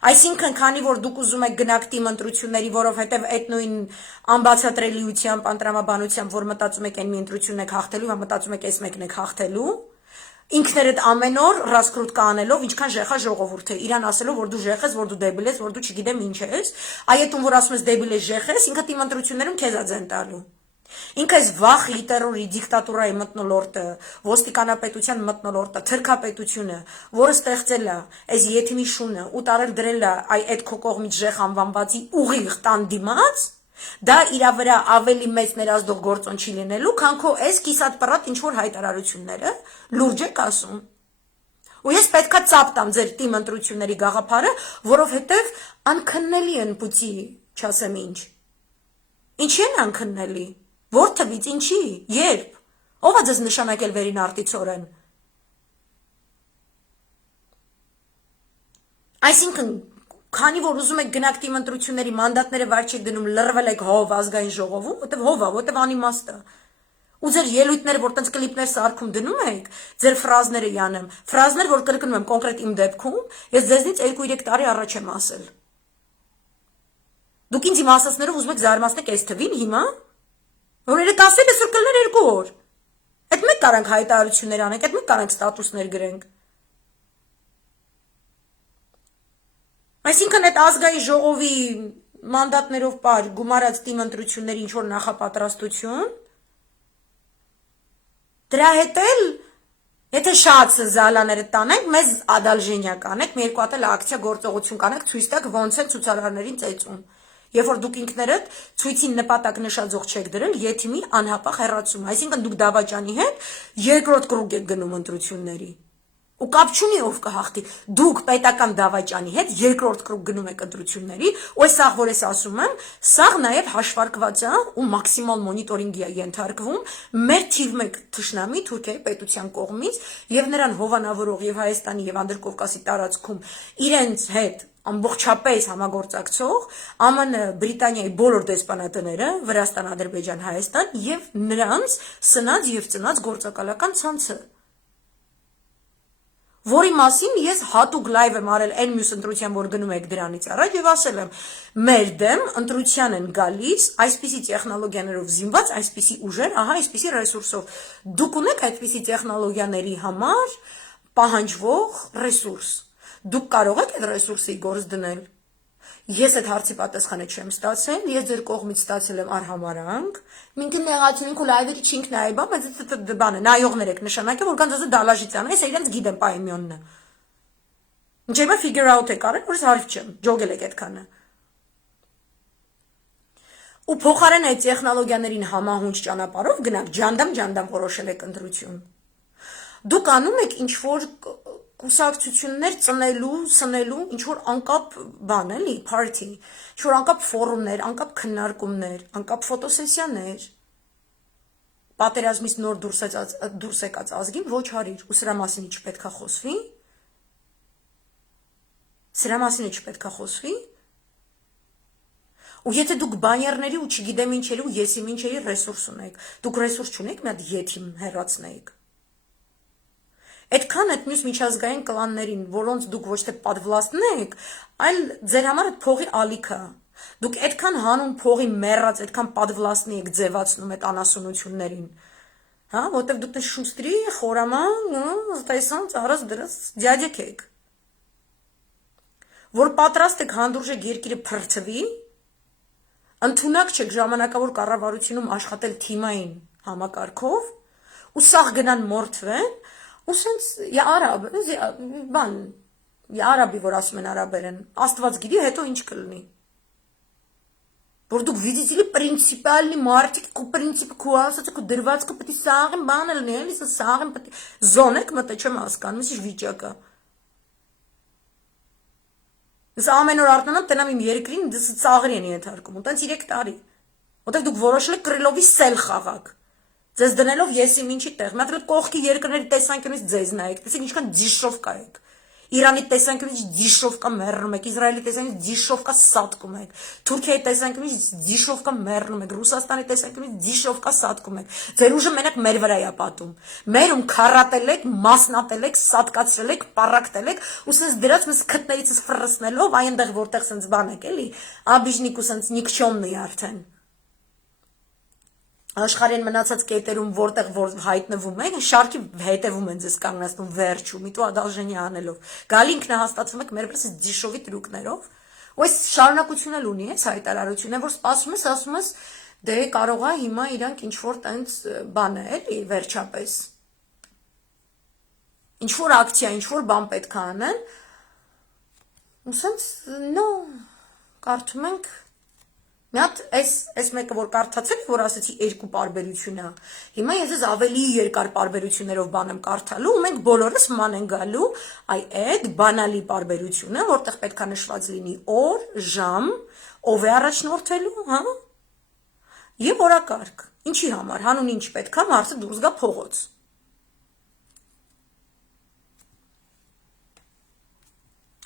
Այսինքն, քանի որ դուք ուզում եք գնաք թիմ ընտրությունների, որովհետև այդ նույն անբացատրելիությամբ, անտրամաբանությամբ, որ մտածում եք այն մի ընտրությունն եք հաղթելու, và մտածում եք այս մեկն եք հաղթելու, ինքներդ ամեն օր ռասկրուտ կանելով, ինչքան ժեխա ժողովուրդը, իրան ասելով, որ դու ժեխ ես, որ դու դեբիլ ես, որ դու չգիտեմ ինչ ես, այետում որ ասում ես դեբիլ ես, ժեխ ես, ինքը թիմ ընտրություններում քեզ է ձեն տալու։ Ինքը այս վախի, տերորի, դիկտատուրայի մթնոլորտը, ոստիկանապետության մթնոլորտը, թրքապետությունը, որը ստեղծել է այս Եթիմի շունը ու տարել դրել է այդ քո կողմից ժեխ անվանվածի ուղիղ տան դիմաց, դա իրա վրա ավելի մեծ ներազդող գործոն չի լինելու, քան քո այս կիսատ պռատ ինչ-որ հայտարարությունները լուրջ եք ասում։ Ու ես պետքա ծապ տամ ձեր թիմ ընտրությունների գաղափարը, որովհետև անքննելի են պուծի, չասեմ ինչ։ Ինչի են անքննելի։ Որ թվից ինչի, երբ, ով է ձեզ նշանակել վերին արտիցորեն։ Այսինքն, քանի որ ուզում եք գնաք թիմ ընտրությունների մանդատները վար չեք դնում, լռվել եք հով ազգային ժողովում, որտև հով է, որտև անիմաստ է։ Ու ձեր ելույթները, որ տենց կլիպներ սարքում դնում եք, ձեր ֆրազները յանեմ, ֆրազներ, որ կրկնում եմ կոնկրետ իմ դեպքում, ես ձեզնից 2-3 տարի առաջ եմ ասել։ Դուք ինձ իմ ասածներով ուզում եք զարմացնեք այս թվին հիմա, որ երեք ասել ես, որ կլներ 2 օր։ Այդ մեկ կարանք հայտարարություններ անենք, այդ մեկ կարանք ստատուսներ գրենք։ Այսինքն այդ ազգային ժողովի մանդատներով պար գումարած թիմ ընտրությունների ինչ որ նախապատրաստություն Դրա հետ էլ, եթե շատ զալաները տանենք, մեզ ադալժենյա կանեք, մի երկու հատ էլ ակցիա գործողություն կանեք, ցույց տակ ոնց են ցուցարարներին ծեծում։ Երբ որ դուք ինքներդ ցույցին նպատակ նշաձող չեք դրել, եթիմի անհապաղ հեռացում, այսինքն դուք դավաճանի հետ երկրորդ կրուգ եք գնում ընտրությունների։ Ու կապ չունի ով կհաղթի, դուք պետական դավաճանի հետ երկրորդ կրուգ գնում եք ընտրությունների, ու սաղ որ ես ասում եմ, սաղ նաև հաշվարկված է ու մաքսիմալ մոնիտորինգի է ենթարկվում մեր թիվ 1 թշնամի Թուրքիայի պետության կողմից եւ նրան հովանավորող եւ Հայաստանի եւ Անդրկովկասի տարածքում իրենց հետ ամբողջապես համագործակցող ԱՄՆ, Բրիտանիայի բոլոր դեսպանատները, Վրաստան, Ադրբեջան, Հայաստան եւ նրանց սնած եւ ծնած գործակալական ցանցը Որի մասին ես հատուկ լայվ եմ արել այն մյուս ընտրության, որ գնում եք դրանից առաջ եւ ասել եմ, մեր դեմ ընտրության են գալիս այսպիսի տեխնոլոգիաներով զինված, այսպիսի ուժեր, ահա այսպիսի ռեսուրսով։ Դուք ունեք այդպիսի տեխնոլոգիաների համար պահանջվող ռեսուրս։ Դուք կարող եք այդ ռեսուրսի գործ դնել։ Ես այդ հարցի պատասխանը չեմ ստացել, ես ձեր կողմից ստացել եմ արհամարանք, մինքը նեղացունենք ու լայվերի չինք նայել, բայց բանը նայողներ եք նշանակել, որ կանց դալաժից անեն, ես իրենց գիտեմ պայմյոնը։ Ինչ եմ figure out եք արել, որ ես հարվ չեմ, ջոգել եք այդքանը։ Ու փոխարեն այդ տեխնոլոգիաներին համահունչ ճանապարհով գնաք ջանդամ որոշել եք ընտրություն։ Դուք անում եք ինչ որ կուսակցություններ ծնելու, սնելու, ինչ որ անկապ բան էլի, party, ինչ որ անկապ ֆորումներ, անկապ քննարկումներ, անկապ ֆոտոսեսիաներ։ Պատերազմից նոր դուրս եկած ազգին ոչ հարիր, ու սրա մասին չպետք է խոսվի։ Սրա մասին չպետք է խոսվի։ Ու եթե դուք բաներների ու չգիտեմ ինչերի ու եսիմ ինչերի ռեսուրս ունեք, դուք ռեսուրս չունեք, մի հատ եթիմ հեռացնեիք։ Այդքան այդ մյուս միջազգային կլաններին, որոնց դուք ոչ թե պատվլաստն եք, այլ ձեր համար այդ փողի ալիքը։ Դուք այդքան հանուն փողի մեռած, այդքան պատվլաստնի եք ձևացնում այդ անասունություններին։ Հա, որտեվ դուք դες շուստրի, խորաման, տեսան, ծառած դրած դյադյեք եք։ Որ պատրաստ եք հանդուրժեք երկիրը փրկվի, ընդունակ չեք ժամանակավոր կառավարությունում աշխատել թիմային համակարգով, ու սաղ գնան մորթվեն, ու սենց արաբի, որ ասում են արաբերեն, աստված գիտի հետո ինչ կլնի։ Որ դուք վիդիցիլի պրինցիպալի մարդիկ, քո պրինցիպը, քո ասացը, քո դրվածքը պետք է սաղին բան լինի, էլի սաղին պետք է զոնեք մտե չեմ հասկանում, ինչ վիճակը։ Ես ամեն օր արթնանամ, տենամ իմ երկրին, դες ծաղրի են ենթարկում, ու տենց 3 տարի։ Որտեղ դուք որոշել եք Կրիլովի սել խաղաք։ Ձեզ դնելով եսիմ ինչի տեղ, մի հատ կողքի երկրների տեսանկյունից ձեզ նայեք, տեսեք ինչքան դիշով կա եք։ Իրանի տեսանկյունից դիշով կա մեռնում եք, Իսրայելի տեսանկյունից դիշով կա սատկում եք, Թուրքիայի տեսանկյունից դիշով կա մեռնում եք, Ռուսաստանի տեսանկյունից դիշով կա սատկում եք։ Ձեր ուժը մենակ մեր վրա է պատում։ Մերում քարատել եք, մասնատել եք, սատկացրել եք, պարակտել եք, ու սենց դրած մեզ քթներիցս ֆռսնելով այնտեղ որտեղ սենց բան եք, էլի, աբիժնիկ ու սենց նիկչոմնի արդեն։ Աշխարհին մնացած կետերում որտեղ որ հայտնվում եք, շարքի հետևում են ձեզ կանգնացնում վերջում, միտու ադալժենի անելով։ Գալի ինքնահաստատվում եք մեր վրա դիշովի տրուկներով։ Ու այս շարունակություն էլ ունի, այս հայտարարությունը, որ սպասում ես, ասում ես, դե կարող է հիմա իրանք ինչ որ տենց բան է, էլի, վերջապես։ Ինչ որ ակցիա, ինչ որ բան պետք է անեն։ Ու սենց նո, կարդում ենք Մի հատ այս մեկը որ կարդացել եք, որ ասացի 2 պարբերություն է։ Հիմա ես ավելի երկար պարբերություններով բան եմ կարդալու, ու մենք բոլորս ման են գալու այդ բանալի պարբերությունը, որտեղ պետք է նշված լինի օր, ժամ, ով է առաջնորդելու, հա? Եվ օրակարգ։ Ինչի համար, հանուն ինչ պետք է մարդը դուրս գա փողոց։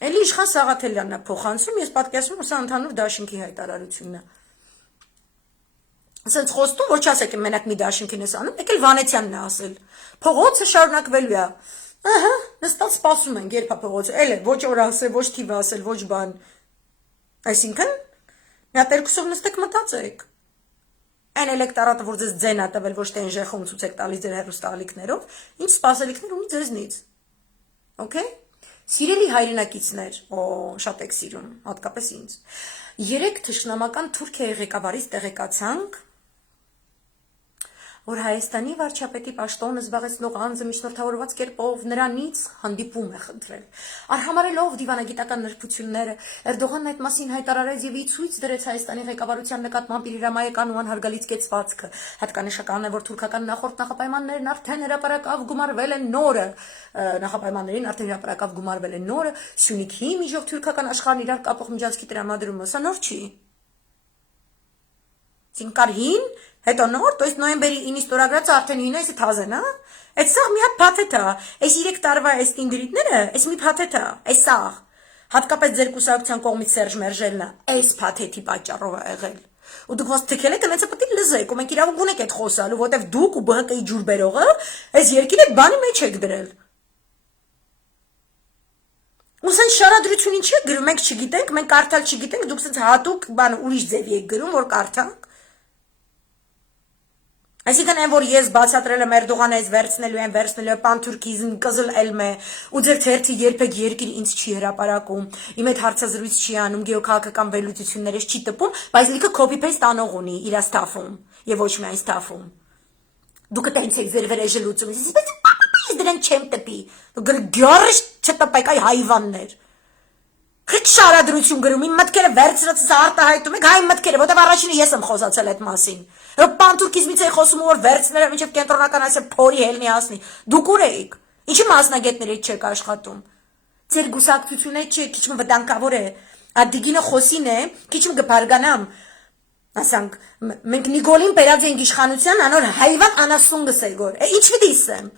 Էլի իշխան Սաղաթելյանն է փոխանցում, ես պատկերացնում եմ, սա ընդհանուր դաշինքի հայտարարությունն է։ Ասենց խոստում, որ չասեք մենակ մի դաշինքին ես անում, եկել Վանեցյանն է ասել։ Փողոցը շարունակվելու է։ Ահա, նստած սպասում ենք, երբ է փողոցը։ Էլ է, ոչ օր ասել, ոչ թիվ ասել, ոչ բան։ Այսինքն, մի հատ երկուսով նստեք մտածեք։ Այն էլեկտորատը, որ ձեզ ձեն է տվել, ոչ թե այն ժեխում ցույց եք տալիս ձեր հեռուստաալիքներով, ինչ սպասելիքներ ունի ձեզնից։ Okay? Սիրելի հայրենակիցներ, շատ եք սիրում, հատկապես ինձ։ Երեք թշնամական Թուրքիայի ղեկավարից տեղեկացանք, որ Հայաստանի վարչապետի պաշտոնը զբաղեցնող անձը միջնորդավորված կերպով նրանից հանդիպում է խնդրել։ Արհամարելով դիվանագիտական նրբությունները, Էրդողանն այդ մասին հայտարարեց եւ ի ցույց դրեց Հայաստանի ղեկավարության նկատմամբ իր հրամայական ու անհարգալից կեցվածքը։ Հատկանշական է, որ թուրքական նախորդ նախապայմաններն արդեն հրապարակավ գումարվել են նորը, Սյունիքի միջով թուրքական աշխարհն իրար կապող միջանցքի տրամադրումը, սա նոր չի։ Կար հին, հետո նոր, то есть նոյեմբերի 9-ի ստորագրածը արդեն հին է, այսը թազեն, հա? Այդ սաղ մի հատ փաթեթ է, այս 3 տարվա այս տինդրիտները, այս մի փաթեթ է, այս սաղ, հատկապես ձեր կուսակցության կողմից Սերժ Մերժելն է, այս փաթեթի պատճառով է եղել։ Ու դուք ոնց թքել եք, այնց է պետք է լզեք, ու մենք իրավունք ունենք այդ խոսալու, որտեվ դուք ու ԲՀԿ-ի ջուր բերողը այս երկիրը այդ բանի մեջ եք դրել։ Ու սենց շարադրություն ինչի եք գրում, մենք չգիտենք, մենք կարդալ չգիտենք, դուք սենց հատուկ բան ուրիշ ձևի եք գրում, որ կարդանք։ Այսինքն այն, որ ես բացատրել եմ Էրդողանը այս վերցնելու է, պանթուրքիզմ, կզլ էլմե, ու ձեր թերթի երբեք երկիր ինձ չի հրապարակում, իմ այդ հարցազրույց չի անում, գեոքաղաքական վերլուծություններ չի տպում, բայց լիքը copy-paste անող ունի իր ստաֆում, եւ ոչ միայն ստաֆում։ Դուք տենց եք ձեր վրեժը լուծում, ես դրան չեմ տպի, գյորշ չտպեք այ հայվաններ։ Խիտ շարադրություն գրում, իմ մտքերը վերցրածս արտահայտում եք, հայ մտքերը, որտեվ առաջինը ես եմ խոսացել այդ մասին։ Պանթուրքիզմից էի խոսում, որ վերցները մինչև կենտրոնական Ասիա փորի հելնի հասնի։ Դուք ուր էիք։ Ինչի մասնագետներ չեք աշխատում։ Ձեր գուսակցությունը քիչ վտանգավոր է։ Ադիգինը խոսին է, քիչ գբարգանամ։ Ասանք, մենք Նիկոլին բերած ենք իշխանության, անոր հայվան անասունգս է գոր։ Ինչ դիսեմ։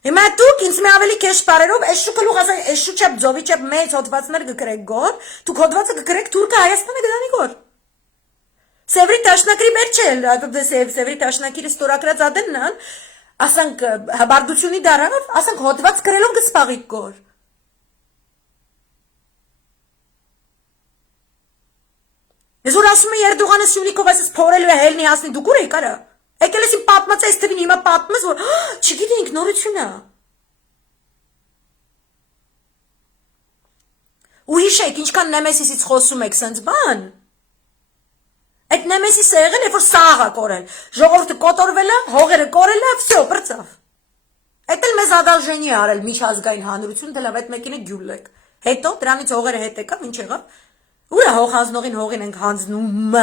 Հիմա դուք ինձ մի ավելի քեշ բարերով այս շուկլուղ ասay, այս շուչապ ձովիչապ մեծ հոդվածներ գկրեք գոր, դուք հոդվածը գկրեք Թուրքը Հայաստանը գտանի գոր։ Սևրի տաշնակրի մեր չել, Սևրի տաշնակիրը ստորագրած ադեննան, ասանք հաբարդությունի դարանով, ասանք հոդված գրելով գսպաղիկ գոր։ Ես որ ասում եմ Էրդողանը Սյունիքով այսպես փորելու է հելնի հասնի, դուք ուր եք արա։ Եկել ես իմ պատմած այս թվին հիմա պատմես, որ չգիտենք նորություն է։ Ու հիշեք, ինչքան Նեմեսիսից խոսում եք սենց բան։ Այդ Նեմեսիսը եղել է, որ սաղ է կորել։ Ժողովուրդը կոտորվել է, հողերը կորել է, վсё, բրծավ։ Այդ էլ մեզ ադալժենի արել միջազգային հանրություն, դե լավ այդ մեկինը գյուլեք։ Հետո դրանից հողերը հետ եկավ, ինչ եղավ։ Ուր է հող հանձնողին հողին ենք հանձնում,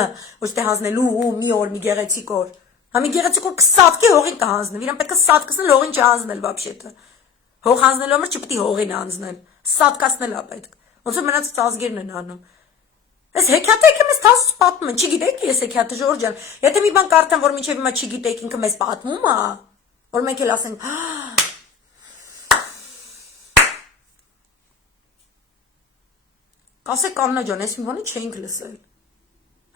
ոչ թե հանձնելու մի օր մի գեղեցիկ օր։ Համի գեղեցիկ օր կսատկի հողին կհանձնվի, իրան պետք է սատկացնել հողին չհանձնել вообще-то։ Հող հանձնելու համար չպետք է հողին հանձնել, սատկացնել է պետք։ Ոնց որ մնաց ծազգերն են անում։ Այս հեքիաթը եկեմ ես թասուց պատմում են, չգիտեք ես հեքիաթը Ժորժ ջան։ Եթե մի բան կարդամ, որ մինչև հիմա չգիտեք, ինքը մեզ պատմում է, որ մենք էլ ասենք, կասեք Աննա ջան, այս մի բանը չէինք լսել։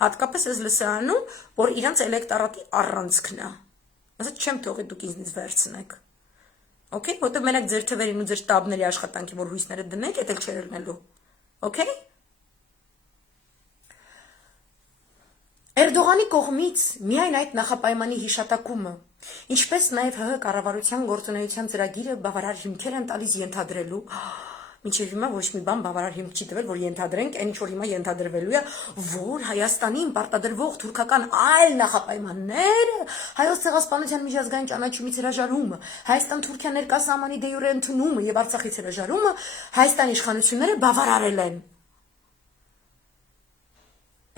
Հատկապես ես լսանում, որ իրանց էլեկտորատի առանցքն է։ Ասած չեմ թողի դուք ինձնից վերցնեք։ Okay, որտեղ մենակ ձեր թվերին ու ձեր շտաբների աշխատանքի որ հույսները դնեք, դա էլ չէր ելնելու։ Okay? Էրդողանի կողմից միայն այդ նախապայմանի հիշատակումը, ինչպես նաև ՀՀ կառավարության գործունեության ծրագիրը բավարար հիմքեր են տալիս ենթադրելու, մինչև հիմա ոչ մի բան բավարար հիմք չի տվել, որ ենթադրենք, այն ինչ որ հիմա ենթադրվելու է, որ Հայաստանին պարտադրվող թուրքական այլ նախապայմանները, Հայոց ցեղասպանության միջազգային ճանաչումից հրաժարումը, Հայաստան-Թուրքիա ներկա սահմանի դե յուրե ընդունումը եւ Արցախից հրաժարումը Հայաստանի իշխանությունները բավարարել են։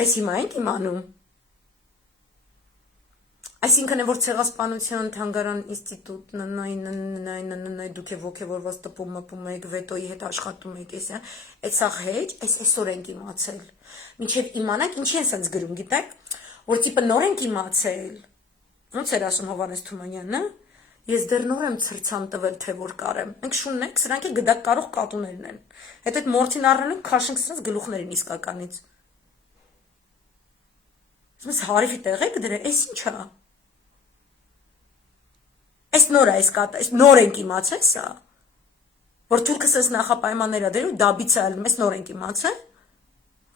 Այս հիմա ենք իմանում։ Այսինքն է որ ցեղասպանության թանգարան ինստիտուտն դուք եք ոգևորված տպում եք վետոյի հետ աշխատում եք էս այդ սա հեչ այսօր ենք իմացել մինչև իմանանք ինչի են սենց գրում գիտեք որ տիպը նոր ենք իմացել ոնց էր ասում Հովհաննես Թումանյանը ես դեռ նոր եմ ցրցան տվել թե որ կարեմ մենք շունն ենք սրանք էլ գդակ կարող կատուներն են այդ մորթին առնենք քաշենք սրանց գլուխներին իսկականից Ասում ես հարիվի տեղ եք դրել, էս ինչ է։ Էս նոր է, էս նոր ենք իմացել սա։ Որ թուրքս էս նախապայմանները դերու դաբից է ալնում, էս նոր ենք իմացել։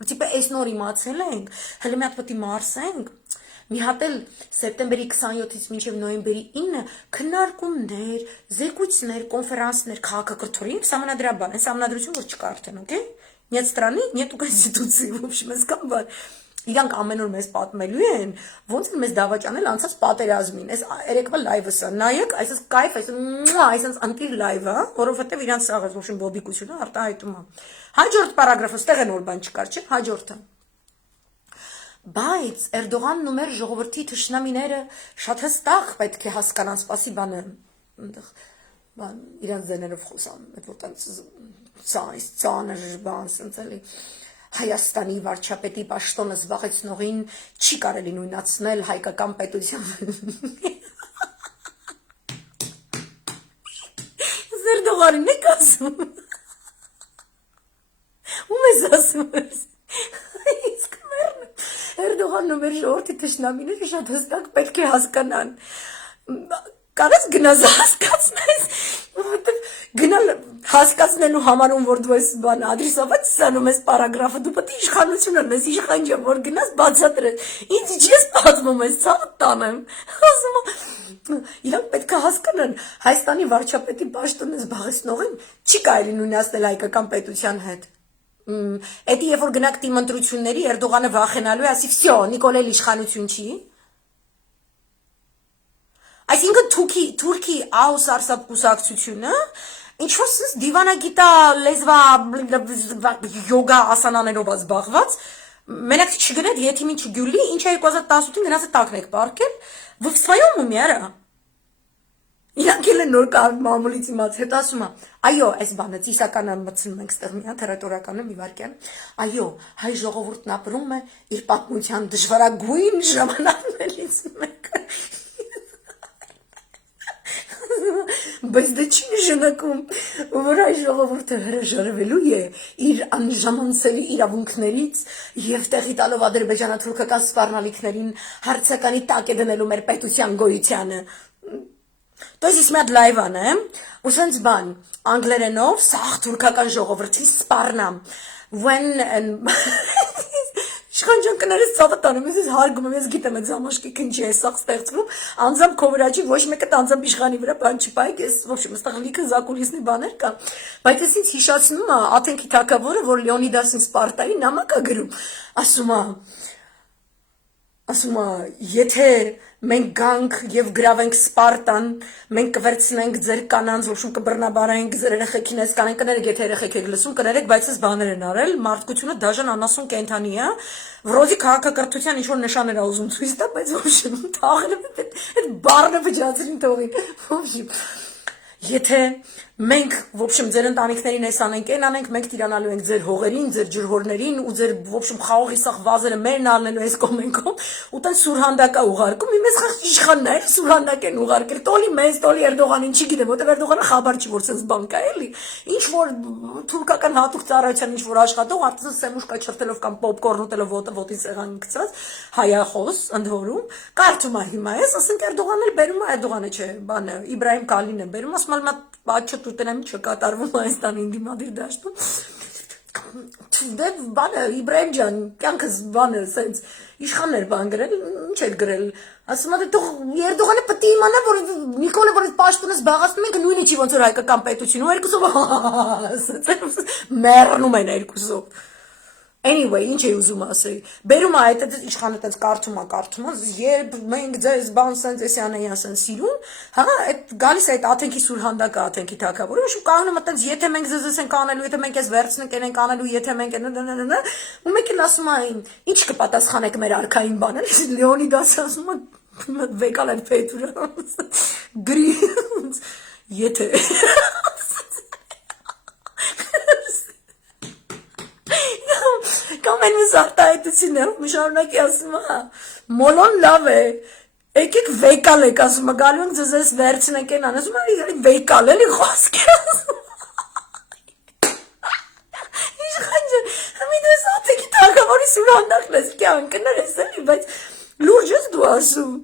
Որ տիպը էս նոր իմացել ենք, հələ մի հատ պետք է մարսենք։ Մի հատ էլ սեպտեմբերի 27-ից մինչև նոյեմբերի 9 քննարկումներ, զեկույցներ, կոնֆերանսներ, քաղաքակրթորին, սահմանադրաբան, այն սահմանադրություն, որ չկա արդեն, օքեյ։ Нет страны, нету конституции, в общем, այս կամ բան։ Իրանք ամեն օր մեզ պատմելու են, ոնց են մեզ դավաճանել անցած պատերազմին։ Այս երեկվա լայվս է, նայեք, այսպես կայֆ, այսպես անտիր լայվ է, որովհետև իրանք սաղ է, в общем, բոդիկությունը արտահայտում է։ Հաջորդ պարագրաֆը, ստեղ է նոր բան չկար, չէ՞, հաջորդը։ Բայց Էրդողանն ու մեր ժողովրդի թշնամիները շատ հստակ պետք է հասկանան, սպասի բանը, բան իրանք ձեներով խոսամ, այդ որ ծանր բան, սենց էլի Հայաստանի վարչապետի պաշտոնը զբաղեցնողին չի կարելի նույնացնել հայկական պետության։ Էրդողանին եք ասում։ Ում ես ասում ես։ Իսկ մերն Էրդողանն ու մեր ժողովրդի թշնամիները շատ հստակ պետք է հասկանան։ Կարես գնաս հասկացնես, որովհետև գնալ հասկացնելու համար որ դու ես բան ադրեսovat սանում ես պարագրաֆը, դու պետք է իշխանություն ունես, իշխանջա որ գնաս բացատրես։ Ինձ չես պատմում ես, ցավը տանեմ։ Ասում իրանք պետք է հասկանան, Հայաստանի վարչապետի պաշտոնը զբաղեցնողին չի կարելի նույնացնել հայկական պետության հետ։ Էդի երբ որ գնաք թիմ ընտրությունների, Էրդողանը վախենալու է, ասի, «Վсё, Նիկոլ էլ իշխանություն չի»։ Այսինքն Թուրքի աուս արսապ կուսակցությունը ինչ որ սենց դիվանագիտա լեզվա յոգա ասանաներով զբաղված մենակ չգնադ եթե ինչ գյուլի ինչ 2018-ին գնացել տակնեք պարկել вы в своем уме արա իրանք էլ են նոր մամուլից իմաց հետ ասում է այո այս բանը ծիսականը մտցնում ենք ստեղ մի հատ հռետորականը մի վարքյան այո հայ ժողովուրդն ապրում է իր պատմության դժվարագույն ժամանակներից մեկը Բայց դա չի նշանակում, որ այ ժողովուրդը հրաժարվելու է իր անժամանցելի իրավունքներից եւ տեղի տալով ադրբեջանա-թուրքական սպառնալիքներին հարցականի տակ է դնելու մեր պետության գոյությանը։ То есть մի հատ լայվ անեմ, ու սենց բան, անգլերենով սաղ թուրքական ժողովրդին սպառնամ։ When Իշխանջան կներես ծավը տանում, ես հարգում եմ, ես գիտեմ այդ զամաշկիք ինչի է սաղ ստեղծվում, անձամբ քո վրաչի ոչ մեկը անձամբ իշխանի վրա բան չպայք, ես ոբշեմ, ստեղ լիքը զակուլիսնի բաներ կան, բայց ես ինձ հիշացնում է Աթենքի թագավորը, որ Լեոնիդասին Սպարտայի նամակ է գրում, ասում է, եթե մենք գանք եւ գրավենք Սպարտան, մենք կվերցնենք ձեր կանանց, ոչմ կբռնաբարենք ձեր երեխեքին, այս կանենք կներեք, եթե երեխեք եք լսում, կներեք, բայց այս բաներ են արել, մարդկությունը դաժան անասուն կենթանի է, վրոզի քաղաքակրթության ինչ որ նշաններ ա ուզում ցույց տա, բայց ոչմ թաղը այդ բառը վճացրին թողին, ոչմ Եթե մենք, в общем, ձեր ընտանիքներին էս անենք, այն անենք, մենք տիրանալու ենք ձեր հողերին, ձեր ջրհորներին ու ձեր, в общем, խաղողի սաղ վազերը մերն առնելու այս կոմենքով, ու տան սուրհանդակա ուղարկում, իմ ես խաղ իշխանն է, սուրհանդակ են ուղարկել, տոլի մեզ, տոլի Էրդողանին չի գիտեմ, որտեղ Էրդողանը խաբար չի, որ սենց բան կա, էլի, ինչ որ թուրքական հատուկ ծառայության ինչ որ աշխատող, արդեն սեմուշկա չրտելով կամ պոպկորն ուտելով ոտին սեղանին գցած, հայախոս, ընդ որում, կարդում է հիմա ես, ասենք Էրդողանն էլ բերում է, Էրդողանը չէ, բանը, Իբրահիմ Կալին է բերում, ասում եմ Բաչը տուտենամ ինչ կատարվում Հայաստանի ինդիմադիր դաշտում դե բանը Իբրահիմ ջան կյանքս բանը սենց իշխաններ բան գրել ինչ էր գրել ասում է դու Էրդողանը պետք է իմանա որ Նիկոլը որ այդ պաշտոնը զբաղացնում ենք նույնը չի ոնց որ հայկական պետություն ու երկուսով մեռնում են երկուսով Anyway, ինչ է ուզում ասել։ Բերում է այդ իշխանը այդպես կարդում է, երբ մենք ձեզ բան սենց էսյան ասեն սիրուն, հա, այդ գալիս է այդ Աթենքի սուրհանդակը, Աթենքի թագավորը, ու կանում է այդպես, եթե մենք ձեզ ենք անելու, եթե մենք էս վերցնենք ենք անելու, եթե մենք ու մեկ էլ ասում է, ինչ կպատասխանեք մեր արքային բանը, Լեոնիդասը ասում է, վեկալ այդ փետուրը, գրի, եթե Կամ են ես արտահայտությունն եմ, մշարունակի ասում է, մոլոն լավ է, եկեք վեկալ եք ասում է, գալու ենք ձեզ ես վերցնենք են անասում է, վեկալ էլի խոսք է ասում Իշխան ջան, մի դու ես աթեքի թագավորի սուրհանդակն ես կյանքն ես էլի, բայց Լուրջ ես դու ասում։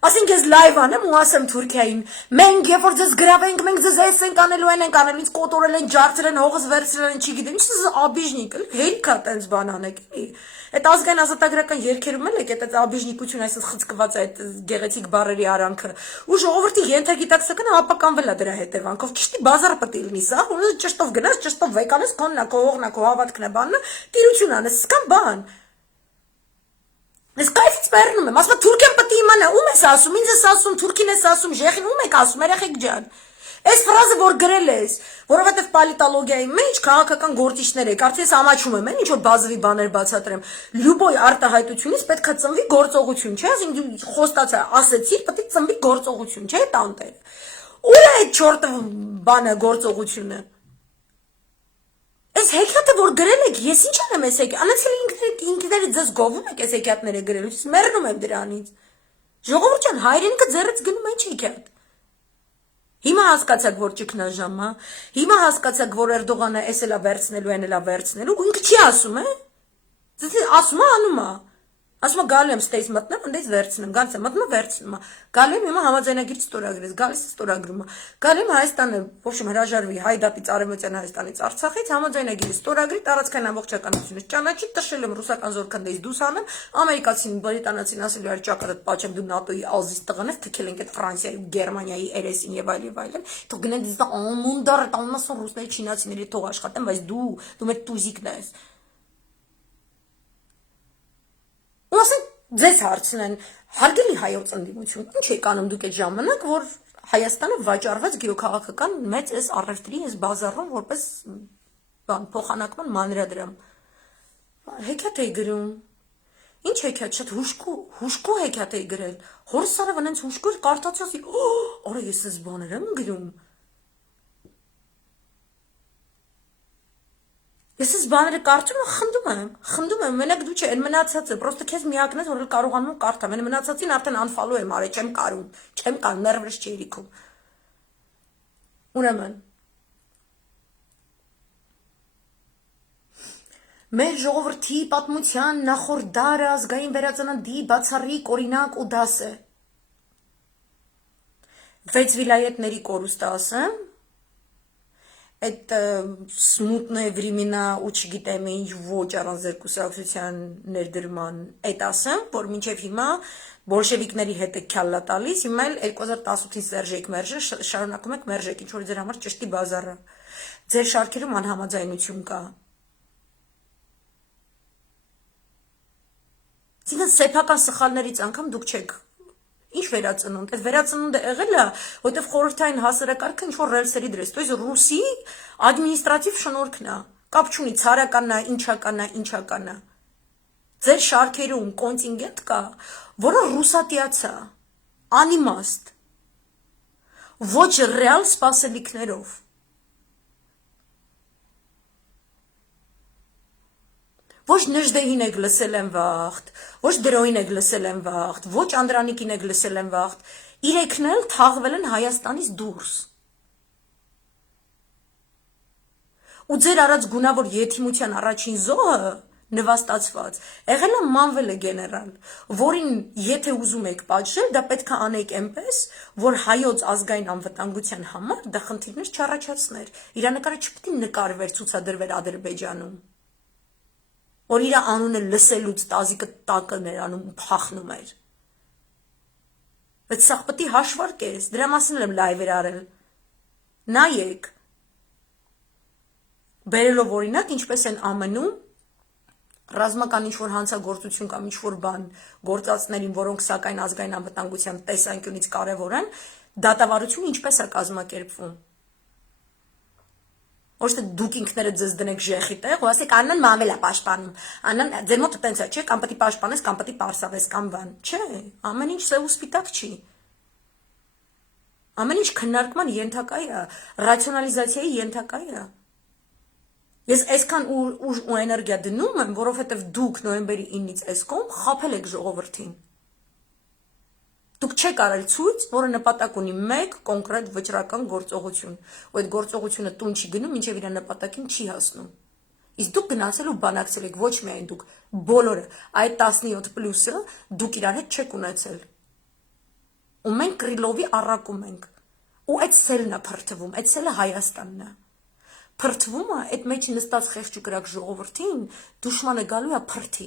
Ասենք ես լայվ անեմ ու ասեմ Թուրքիային, մենք երբ որ ձեզ գրավենք, մենք ձեզ էս ենք անելու, են ենք անելու, ինձ կոտորել են, ջարդել են, հողս վերցրել են, չգիտեմ, ինչ ես աբիժնիկ, հերիքա տենց բան անեք, էլի։ Այդ ազգային ազատագրական երգերում էլ եք, այդ աբիժնիկություն այսպես խցկված է, այդ գեղեցիկ բառերի արանքը։ Ու ժողովրդի ենթագիտակցականը ապականվել է դրա հետևանքով։ Ճիշտի բազարը պետք է լինի, սա, ու ճշտով գնաս, ճշտով վեկանես, քոնն է, քո հողն է, քո հավատքն է, բանն է, տիրություն անես, սկան բան։ Ես կայֆից մեռնում եմ, ասում եմ Թուրքիան պետք է իմանա, ում ես ասում, ինձ ես ասում, Թուրքին ես ասում, Ժեխին ում եք ասում, երեխեք ջան։ Այս ֆրազը որ գրել ես, որովհետև պոլիտոլոգիայի մեջ քաղաքական գործիչներ եք, արդեն ես ամաչում եմ, ինչ որ բազովի բաներ բացատրեմ։ Լյուբոյ արտահայտությունից պետք է ծնվի գործողություն, չէ՞, ասենք խոստացա, ասեցի, պետք է ծնվի գործողություն, չէ՞, տանտեր։ Ուր է այդ չորտը բանը գործողությունը։ Այս հեքիաթը որ գրել եք, ես ինչ անեմ այս հեքիաթ, անացել ինքներդ ձեզ գովում եք այս հեքիաթները գրելու, ես մեռնում եմ դրանից։ Ժողովուրդ ջան, հայրենիքը ձեռից գնում է ինչ հեքիաթ։ Հիմա հասկացաք, որ ճգնաժամ է, հիմա հասկացաք, որ Էրդողանը էս էլա վերցնելու, այն էլա վերցնելու, ու ինքը չի ասում, ասում է, անում է։ Ասում է գալու եմ ստեյս մտնեմ, ընդից վերցնեմ, գալիս եմ մտնում վերցնում եմ։ Գալու եմ հիմա համաձայնագիր ստորագրես, գալիս ստորագրում եմ։ Գալու եմ Հայաստանը, в общем, հրաժարվի Հայդատից, Արևմտյան Հայաստանից, Արցախից համաձայնագիրը ստորագրի, տարածքային ամբողջականությունը ճանաչի, տշել եմ ռուսական զորքնդեից դուրս անեմ, ամերիկացին, բրիտանացին ասելու էր ճակատդ պաչեմ դու ՆԱՏՕ-ի ալզից տղան ես, թքել ենք այդ Ֆրանսիայի ու Գերմանիայի երեսին եւ այլն, թող գնեն դիզա անմունդար, տաննասան ռուսների, չինացիների թող աշխատեն, բայց դու մեր տուզիկն ես։ Ու ասենք ձեզ հարցնեն, հարգելի հայոց ընդդիմություն, ինչ եք անում դուք այդ ժամանակ, որ Հայաստանը վաճառված գյուղաքաղաքական մեծ էս առևտրի էս բազարում որպես բան փոխանակման մանրադրամ։ Հեքիաթ էի գրում։ Ինչ հեքիաթ, շատ հուշկու հեքիաթ էի գրել։ Հորս արավ անենց հուշկու կարդացի, ասի, «Օ, ես էս բաներ եմ գրում»։ Ես էս բաները կարդում եմ, խնդում եմ, մենակ դու չէ, այն մնացածը, պրոստը քեզ միակն ես, որ կարողանում եմ կարդամ, այն մնացածին արդեն unfollow եմ արել, չեմ կարում, ներվրս չի երիքում։ Ուրեմն, մեր ժողովրդի պատմության նախորդ դարը ազգային վերածննդի բացառիկ օրինակ ու դաս է։ 6 վիլայետների կորուստը ասեմ, այդ smutные времена ու չգիտեմ ինչ ոչ առանց զերկուսակցության ներդրման այդ ասեմ, որ մինչև հիմա բոլշևիկների հետ է քյալլա տալիս, հիմա էլ 2018-ից Սերժեյք մերժը շարունակում եք մերժեք, ինչ որ ձեր համար ճշտի բազարը։ Ձեր շարքերում անհամաձայնություն կա։ Այսինքն սեփական սխալներից անգամ դուք չեք Ինչ վերածնունդ, այդ վերածնունդը եղել է, որտեվ խորհրդային հասարակարգը ինչ որ ռելսերի դրես, то есть ռուսի ադմինիստրատիվ շնորհքն է, կապ չունի ցարականն է, ինչականն է։ Ձեր շարքերում կոնտինգենտ կա, որը ռուսատիացա, անիմաստ, ոչ ռեալ սպասելիքներով։ Ոչ Նժդեհին եք լսել եմ վաղտ, ոչ Դրոյին եք լսել եմ վաղտ, ոչ Անդրանիկին եք լսել եմ վաղտ, իրեքն էլ թաղվել են Հայաստանից դուրս։ Ու ձեր արած գունավոր եթիմության առաջին զոհը նվաստացված, եղել է Մանվելը գեներալ, որին եթե ուզում եք պատժել, դա պետք է անեք այնպես, որ հայոց ազգային անվտանգության համար դա խնդիրներ չառաջացներ, իր նկարը չպետք է նկարվեր ցուցադրվեր Ադրբեջանում։ Որ իր անունը լսելուց տազիկը տակը ներանում ու փախնում էր։ Բայց սա պետք է հաշվարկես, դրա մասին եմ լայվեր արել։ Նայեք։ Բերելով օրինակ, ինչպես են ԱՄՆ-ում ռազմական ինչ-որ հանցագործություն կամ ինչ-որ բան գործածներին, որոնք սակայն ազգային անվտանգության տեսանկյունից կարևոր են, դատավարությունը ինչպես է կազմակերպվում։ Ոչ թե դուք ինքներդ ձեզ դնեք ժեխի տեղ ու ասեք Աննան Մանվել է պաշտպանում։ Աննան ձեր մոտ տենց է, չէ՞, կամ պետք է պաշտպանես, կամ պետք է պարսավես, կամ բան։ Չէ, ամեն ինչ սև ու սպիտակ չի։ Ամեն ինչ քննարկման ենթակա է, ռացիոնալիզացիայի ենթակա է։ Ես այսքան ուժ ու էներգիա դնում եմ, որովհետև դուք նոյեմբերի 9-ից այս կողմ խաբել եք ժողովրդին։ Դուք չեք արել ցույց, որը նպատակ ունի մեկ կոնկրետ վճռական գործողություն, ու այդ գործողությունը տուն չի գնում, մինչև իր նպատակին չի հասնում։ Իսկ դուք գնացել ու բանակցել եք ոչ միայն դուք, բոլորը այդ 17+-ը դուք իրար հետ չեք ունեցել։ Ու մենք Կրիլովի առակում ենք։ Ու այդ սելն է փրթվում, այդ սելը Հայաստանն է։ Փրթվում է այդ մեջ նստած խեղճ ու կրակ ժողովրդին, դուշմանը գալու է փրթի։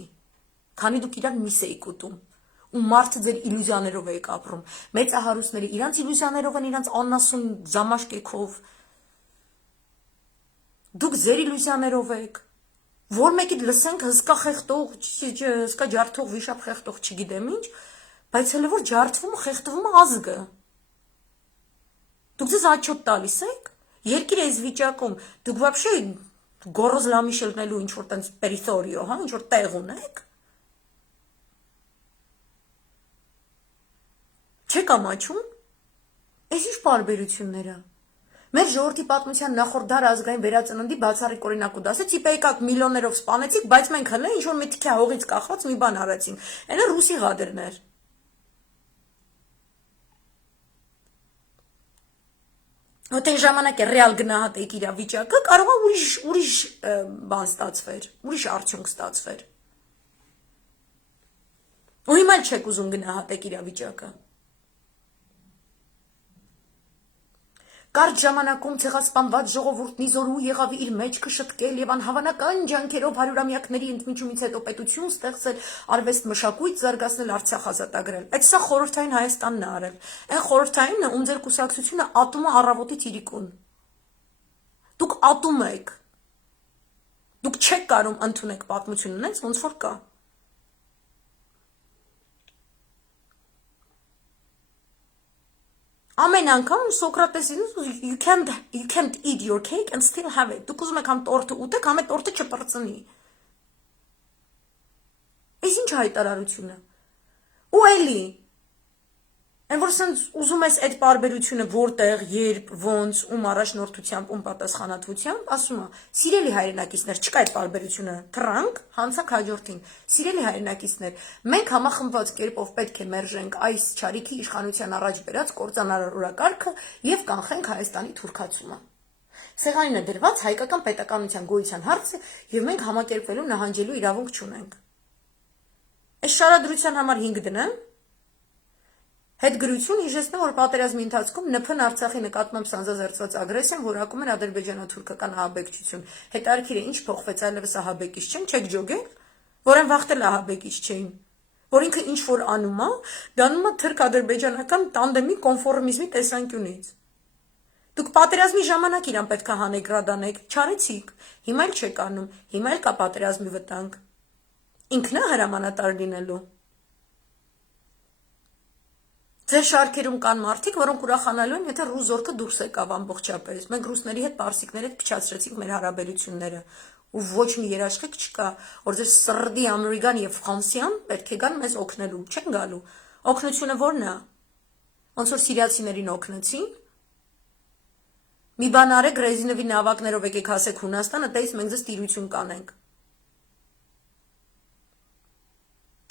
Քանի դուք իրար միս էիք ուտում։ Ու մարդը ձեր իլյուզիաներով եք ապրում։ Մեծահարուստները իրանց իլյուզիաներով են, իրանց աննասուն զամաշկեքով։ Դուք ձեր իլյուզիաներով եք։ Որ մեկի լսենք հսկա խեղտող, հսկա ջարդող, վիշապ խեղտող, չգիտեմ ինչ, բայց հələ որ ջարդվում, խեղտվում է ազգը։ Դուք ձեզ աչոտ տալիս եք։ Երկիրը այս վիճակում, դուք вообще գորոզ լամիշելնելու ինչ-որ տենց պերիթորիո, հա, ինչ-որ տեղ ունեք։ Չեք ամաչում։ Այս ինչ բարբերություններ է։ Մեր ժողովրդի պատմության նախորդ դար ազգային վերածննդի բացառիկ օրինակ ու դասեց, իպե եկաք միլիոններով սպանեցիք, բայց մենք հələ ինչ-որ մի թիքե հողից կախված մի բան արեցինք։ Այնա ռուսի ղադրներ։ Ոտ այն ժամանակ է ռեալ գնահատեիք իրավիճակը, կարող է ուրիշ բան ստացվեր, ուրիշ արդյունք ստացվեր։ Ու հիմա էլ չեք ուզում գնահատեք իրավիճակը։ Կարճ ժամանակում ցեղասպանված ժողովուրդն իզորու եղավ իր մեջքը շտկել եւ անհավանական ջանքերով հարյուրամյակների ընդմիջումից հետո պետություն ստեղծել, արվեստ մշակույթ զարգացնել, Արցախ ազատագրել։ Այդ սա խորհրդային Հայաստանն է արել։ Այն խորհրդայինը, ում ձեր կուսակցությունը ատում է առավոտից իրիկուն։ Դուք ատում եք։ Դուք չեք կարող ընդունեք պատմություն ունես, ոնց որ կա։ Ամեն անգամ Սոկրատեսին you can't eat your cake and still have it։ Դուք ուզում եք համ տորտը ուտեք, համ է տորտը չպրծնի։ Այս ինչ հայտարարություն է։ Ու էլի, այն որ սենց ուզում ես այդ բարբերությունը որտեղ, երբ, ոնց, ում առաջնորդությամբ, ում պատասխանատվությամբ, ասում է, սիրելի հայրենակիցներ, չկա այդ բարբերությունը, թռանք, հանցակ հաջորդին, սիրելի հայրենակիցներ, մենք համախմբված կերպով պետք է մերժենք այս չարիքի իշխանության առաջ բերած կործանարար օրակարգը եւ կանխենք Հայաստանի թուրքացումը։ Սեղանին է դրված հայկական պետականության գոյության հարցը եւ մենք համակերպվելու նահանջելու իրավունք չունենք։ Այս շարադրության համար 5 դնեմ։ Հետգրություն հիշեցնեմ, որ պատերազմի ընթացքում ՆՓ-ն Արցախի նկատմամբ սանձազերծված ագրեսիան որակում էր ադրբեջանա-թուրքական ահաբեկչություն։ Հետարքիր է ինչ փոխվեց այլևս ահաբեկիչ չեն, չեք ջոգել, որ այն վախտել ահաբեկիչ չէին, որ ինքը ինչ որ անում է, դանում է թուրք-ադրբեջանական տանդեմի կոնֆորմիզմի տեսանկյունից։ Դուք պատերազմի ժամանակ իրան պետք է հանեք, ռադանեք, չարեցիք, հիմա էլ չեք անում, հիմա էլ կա պատերազմի վտանգ։ Ինքն է հրամանատար լինելու։ Ձեր շարքերում կան մարդիկ, որոնք ուրախանալու են, եթե ռուս զորքը դուրս եկավ ամբողջապես։ Մենք ռուսների հետ, պարսիկների հետ փչացրեցինք մեր հարաբերությունները։ Ու ոչ մի երաշխիք չկա, որ ձեր սրդի ամերիկան եւ ֆրանսիան պետք է գան մեզ օգնելու, չեն գալու։ Օգնությունը ո՞րն է։ Ոնց որ սիրիացիներին օգնեցին։ Մի բան արեք, Ռեզինովի նավակներով եկեք հասեք Հունաստան, այդպես մենք ձեզ տիրություն կանենք։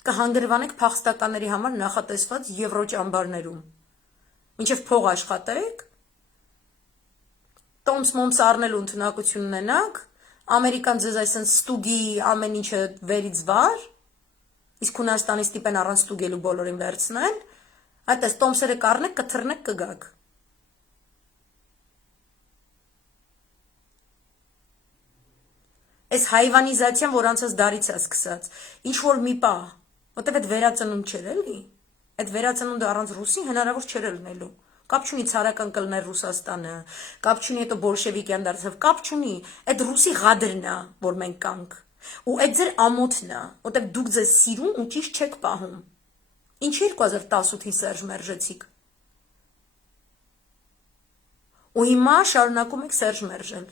Կհանգրվանեք փախստականների համար նախատեսված եվրո ճամբարներում։ Մինչև փող աշխատեք, տոմս-մոմս առնելու ընդունակություն ունենաք, Ամերիկան ձեզ այսպես ստուգի ամեն ինչը վերից վար, իսկ Հունաստանի ստիպեն առանց ստուգելու բոլորին վերցնել, այդպես տոմսերը կառնեք, կթռնեք, կգաք։ Այս հայվանիզացիան, որ անցած դարից է սկսած, ինչ որ մի պահ, որտեվ այդ վերածնունդ չէր էլի, այդ վերածնունդը առանց ռուսի հնարավոր չէր լինելու, կապ չունի ցարական կլներ Ռուսաստանը, կապ չունի հետո բոլշևիկյան դարձավ, կապ չունի, այդ ռուսի ղադրն է, որ մենք կանք, ու այդ ձեր ամոթն է, որտեվ դուք ձեզ սիրում ու ճիշտ չեք պահում, ինչ 2018-ին Սերժ մերժեցիք, ու հիմա շարունակում եք Սերժ մերժել,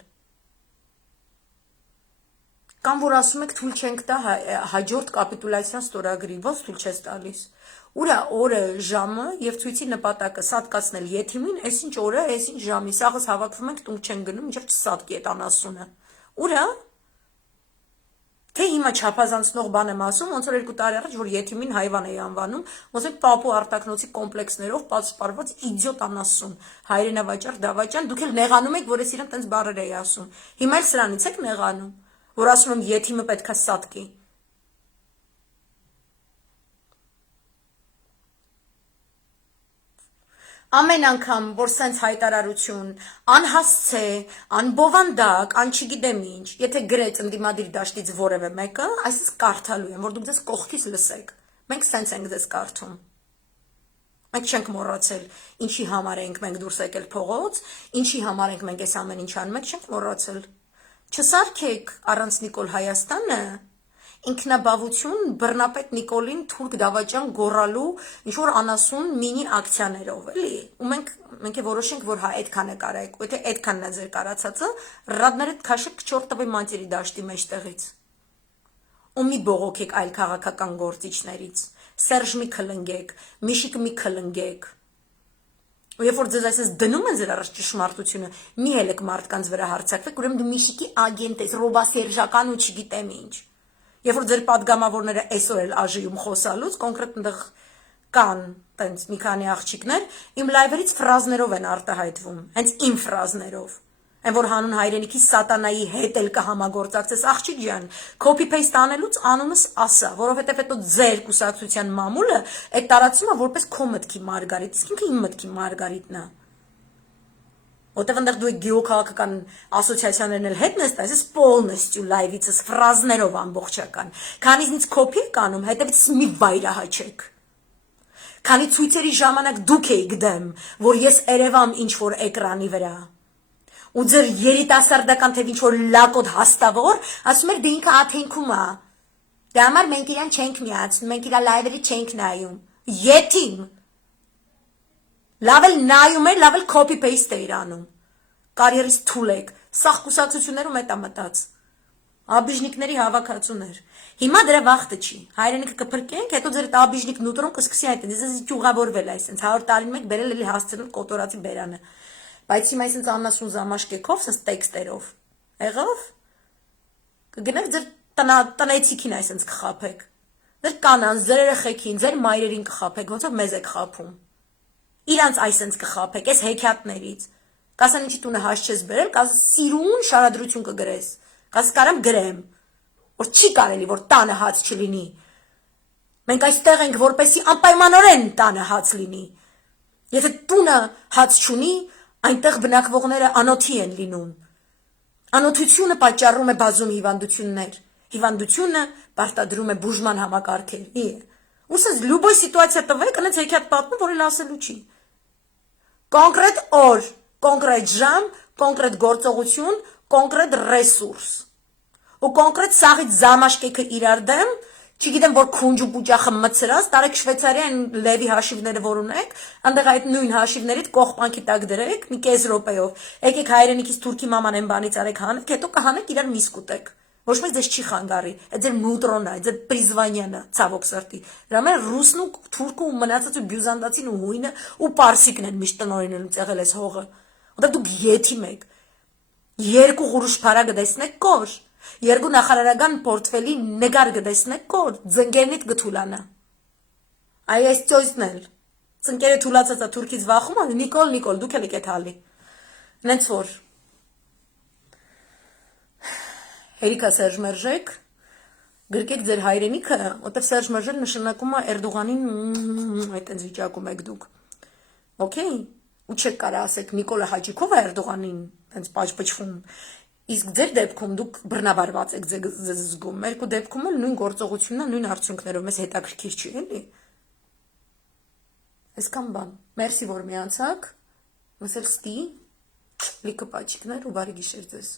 կամ որ ասում եք թույլ չենք տա հաջորդ կապիտուլյացիան ստորագրի, ոնց թույլ չես տալիս։ Ուր է օրը, ժամը եւ ցույցի նպատակը սատկացնել եթիմին, այսինչ օրը, այսինչ ժամի, սաղս հավաքվում ենք, տունք չեն գնում, մինչեւ չսատկի այդ անասունը։ Ուր է։ Թե հիմա չափազանցնող բան եմ ասում, ոնց որ 2 տարի առաջ, որ եթիմին հայվան էի անվանում, ոնց որ պապու արտակնոցի կոմպլեքսներով պատսպարված իդիոտ անասուն, հայրենավաճառ, դավաճան, դուք էլ նեղանում եք, որ ես իրեն տենց բառեր էի ասում։ Հիմա էլ սրանից եք նեղանում, որ ասում եմ եթիմը պետքա սատկի։ Ամեն անգամ, որ սենց հայտարարություն, անհասցե, անբովանդակ, չգիտեմ ինչ, եթե գրեց ընդդիմադիր դաշտից որևէ մեկը, այսպես կարդալու եմ, որ դուք ձեզ կողքից լսեք։ Մենք սենց ենք ձեզ կարդում։ Մենք չենք մոռացել, ինչի համար ենք մենք դուրս եկել փողոց, ինչի համար ենք մենք այս ամեն ինչ անում, մենք չենք մոռացել։ Չսարքեք առանց Նիկոլ Հայաստանը, ինքնաբավություն բռնապետ Նիկոլին թուրք դավաճան գոռալու ինչ-որ անասուն մինի ակցիաներով, էլի։ Ու մենք որոշենք, որ հա այդքան է կարայք, ու եթե այդքանն է ձեր կարացածը, ռադներդ քաշեք к чёртовой матери դաշտի մեջտեղից։ Ու մի բողոքեք այլ քաղաքական գործիչներից, Սերժ մի քլնգեք, Միշիկ մի քլնգեք։ Ու երբ որ ձեզ այսպես դնում են ձեր առաջ ճշմարտությունը, մի հելեք մարդկանց վրա հարձակվեք, ուրեմն դու Միշիկի ագենտ ես, ռոբասերժական ու չգիտեմ ինչ։ Երբ որ ձեր падգամավորները այսօր էլ աժիում խոսալուց, կոնկրետ այնտեղ կան տենց մի քանի աղջիկներ, իմ լայվերից ֆրազներով են արտահայտվում, հենց իմ ֆրազներով։ Այն որ հանուն հայրենիքի սատանայի հետ էլ կհամագործակցես, աղջիկ ջան, copy paste անելուց անունս ասա, որովհետև հետո ձեր կուսակցության մամուլը այդ տարածում է որպես քո մտքի մարգարիտ, իսկ ինքը իմ մտքի մարգարիտն է։ Որտեվ այնտեղ դու գեոքաղաքական ասոցիացիաներն էլ հետ նստես, այս полностью լայվիցս ֆրազներով ամբողջական։ Քանի ինձ copy եք անում, հետևից մի վայրահաչեք։ Քանի ցույցերի ժամանակ դուք եք դեմ, որ ես երևամ ինչ որ էկրանի վրա։ Ու ձեր երիտասարդական թե ինչ որ լակոտ հաստավոր, ասում եք դե ինքը աթենքում է։ Դե համար մենք իրան չենք միացնում, մենք իրա լայվերի չենք նայում։ Եթիմ։ Լավ էլ նայում էր, լավ էլ copy paste էր անում։ Կարիերից թուլ եք, սաղ կուսակցություններում էտա մտած։ Աբիժնիկների հավաքածուներ։ Հիմա դրա վախտը չի։ Հայրենիքը կփրկենք, հետո ձեր աբիժնիկ նուտրոն կսկսի այդ դες ճյուղավորվել այսպես 100 տարին մեկ բերել էլի հասցնել կոտորածի բերանը։ Բայց հիմա այսպես անասուն զամաշկեքով, սենց տեքստերով։ Եղավ։ Կգնաք ձեր տնեցիքին այսպես կխափեք։ Ձեր կանանց, ձեր երեխեքին, ձեր մայրերին կխափեք, ոնց որ մեզ եք խափում։ Իրանց այսպես կխափեք, այս հեքիաթներից։ Կասան ինչի տունը հաշ չես բերել, կաս սիրուն շարադրություն կգրես։ Կաս կարամ գրեմ, որ չի կարելի, որ տանը հաց չլինի։ Մենք այստեղ ենք, որպեսի անպայմանորեն տանը հաց լինի։ Եթե տունը հաց չունի, այնտեղ բնակվողները անոթի են լինում։ Անոթությունը պատճառում է բազում հիվանդություններ։ Հիվանդությունը պարտադրում է բուժման համակարգերի։ Ուսած լյուբոյ սիտուացիա տվեք, այնց հեքիաթ պատմում, որ էլ ասելու չի։ Կոնկրետ օր, կոնկրետ ժամ, կոնկրետ գործողություն, կոնկրետ ռեսուրս։ Ու կոնկրետ սաղից զամաշկեքը իրար դեմ, չգիտեմ որ քունջ ու պուճախը մցրած, տարեք Շվեյցարիան լևի հաշիվները որ ունեք, այնտեղ այդ նույն հաշիվներից կողպանքի տակ դրեք, մի կես րոպեով։ Եկեք հայրենիքից թուրքի մաման են բանից արեք հանեք, հետո կհանեք իրար միս կուտեք։ Ոչ մեկ ձեզ չի խանգարի, այդ ձեր նուտրոնն է, ձեր պրիզվանյանն է, ցավոք սրտի։ Դրա մեջ ռուսն ու թուրքը ու մնացած ու բյուզանդացին ու հույնը ու պարսիկն են միշտ տնօրինում ծեղել այս հողը։ Որտեղ դուք եթիմ եք։ Երկու ղուրուշ փարագ դեսնեք կոր։ Երկու նախարարական պորտֆելի նկար գտեսնեք կոր, ձնկերնիդ գթուլանա։ Այ այս ծոյսն էլ։ Ձնկերը թուլացած է թուրքից վախում է, Նիկոլ, դուք էլ եք այդ հալի։ Նենց որ Հերիկա Սերժ Մերժեք, գրկեք ձեր հայրենիքը, որտեղ Սերժ Մերժել նշանակում է Էրդողանին այդպես վիճակում եք դուք։ Okay, ու չեք կարա ասեք Նիկոլը Հաջիկով է Էրդողանին, այնպես պաճպճվում։ Իսկ ձեր դեպքում դուք բռնաբարված եք ձեզ զգում, երկու դեպքում էլ նույն գործողությունն է, նույն արդյունքներով, մեզ հետաքրքիր չի, էլի։ Այսքան բան։ Մերսի որ միացաք, մսել ստի, լիքը պաճիկներ ու բարի գիշեր ձեզ։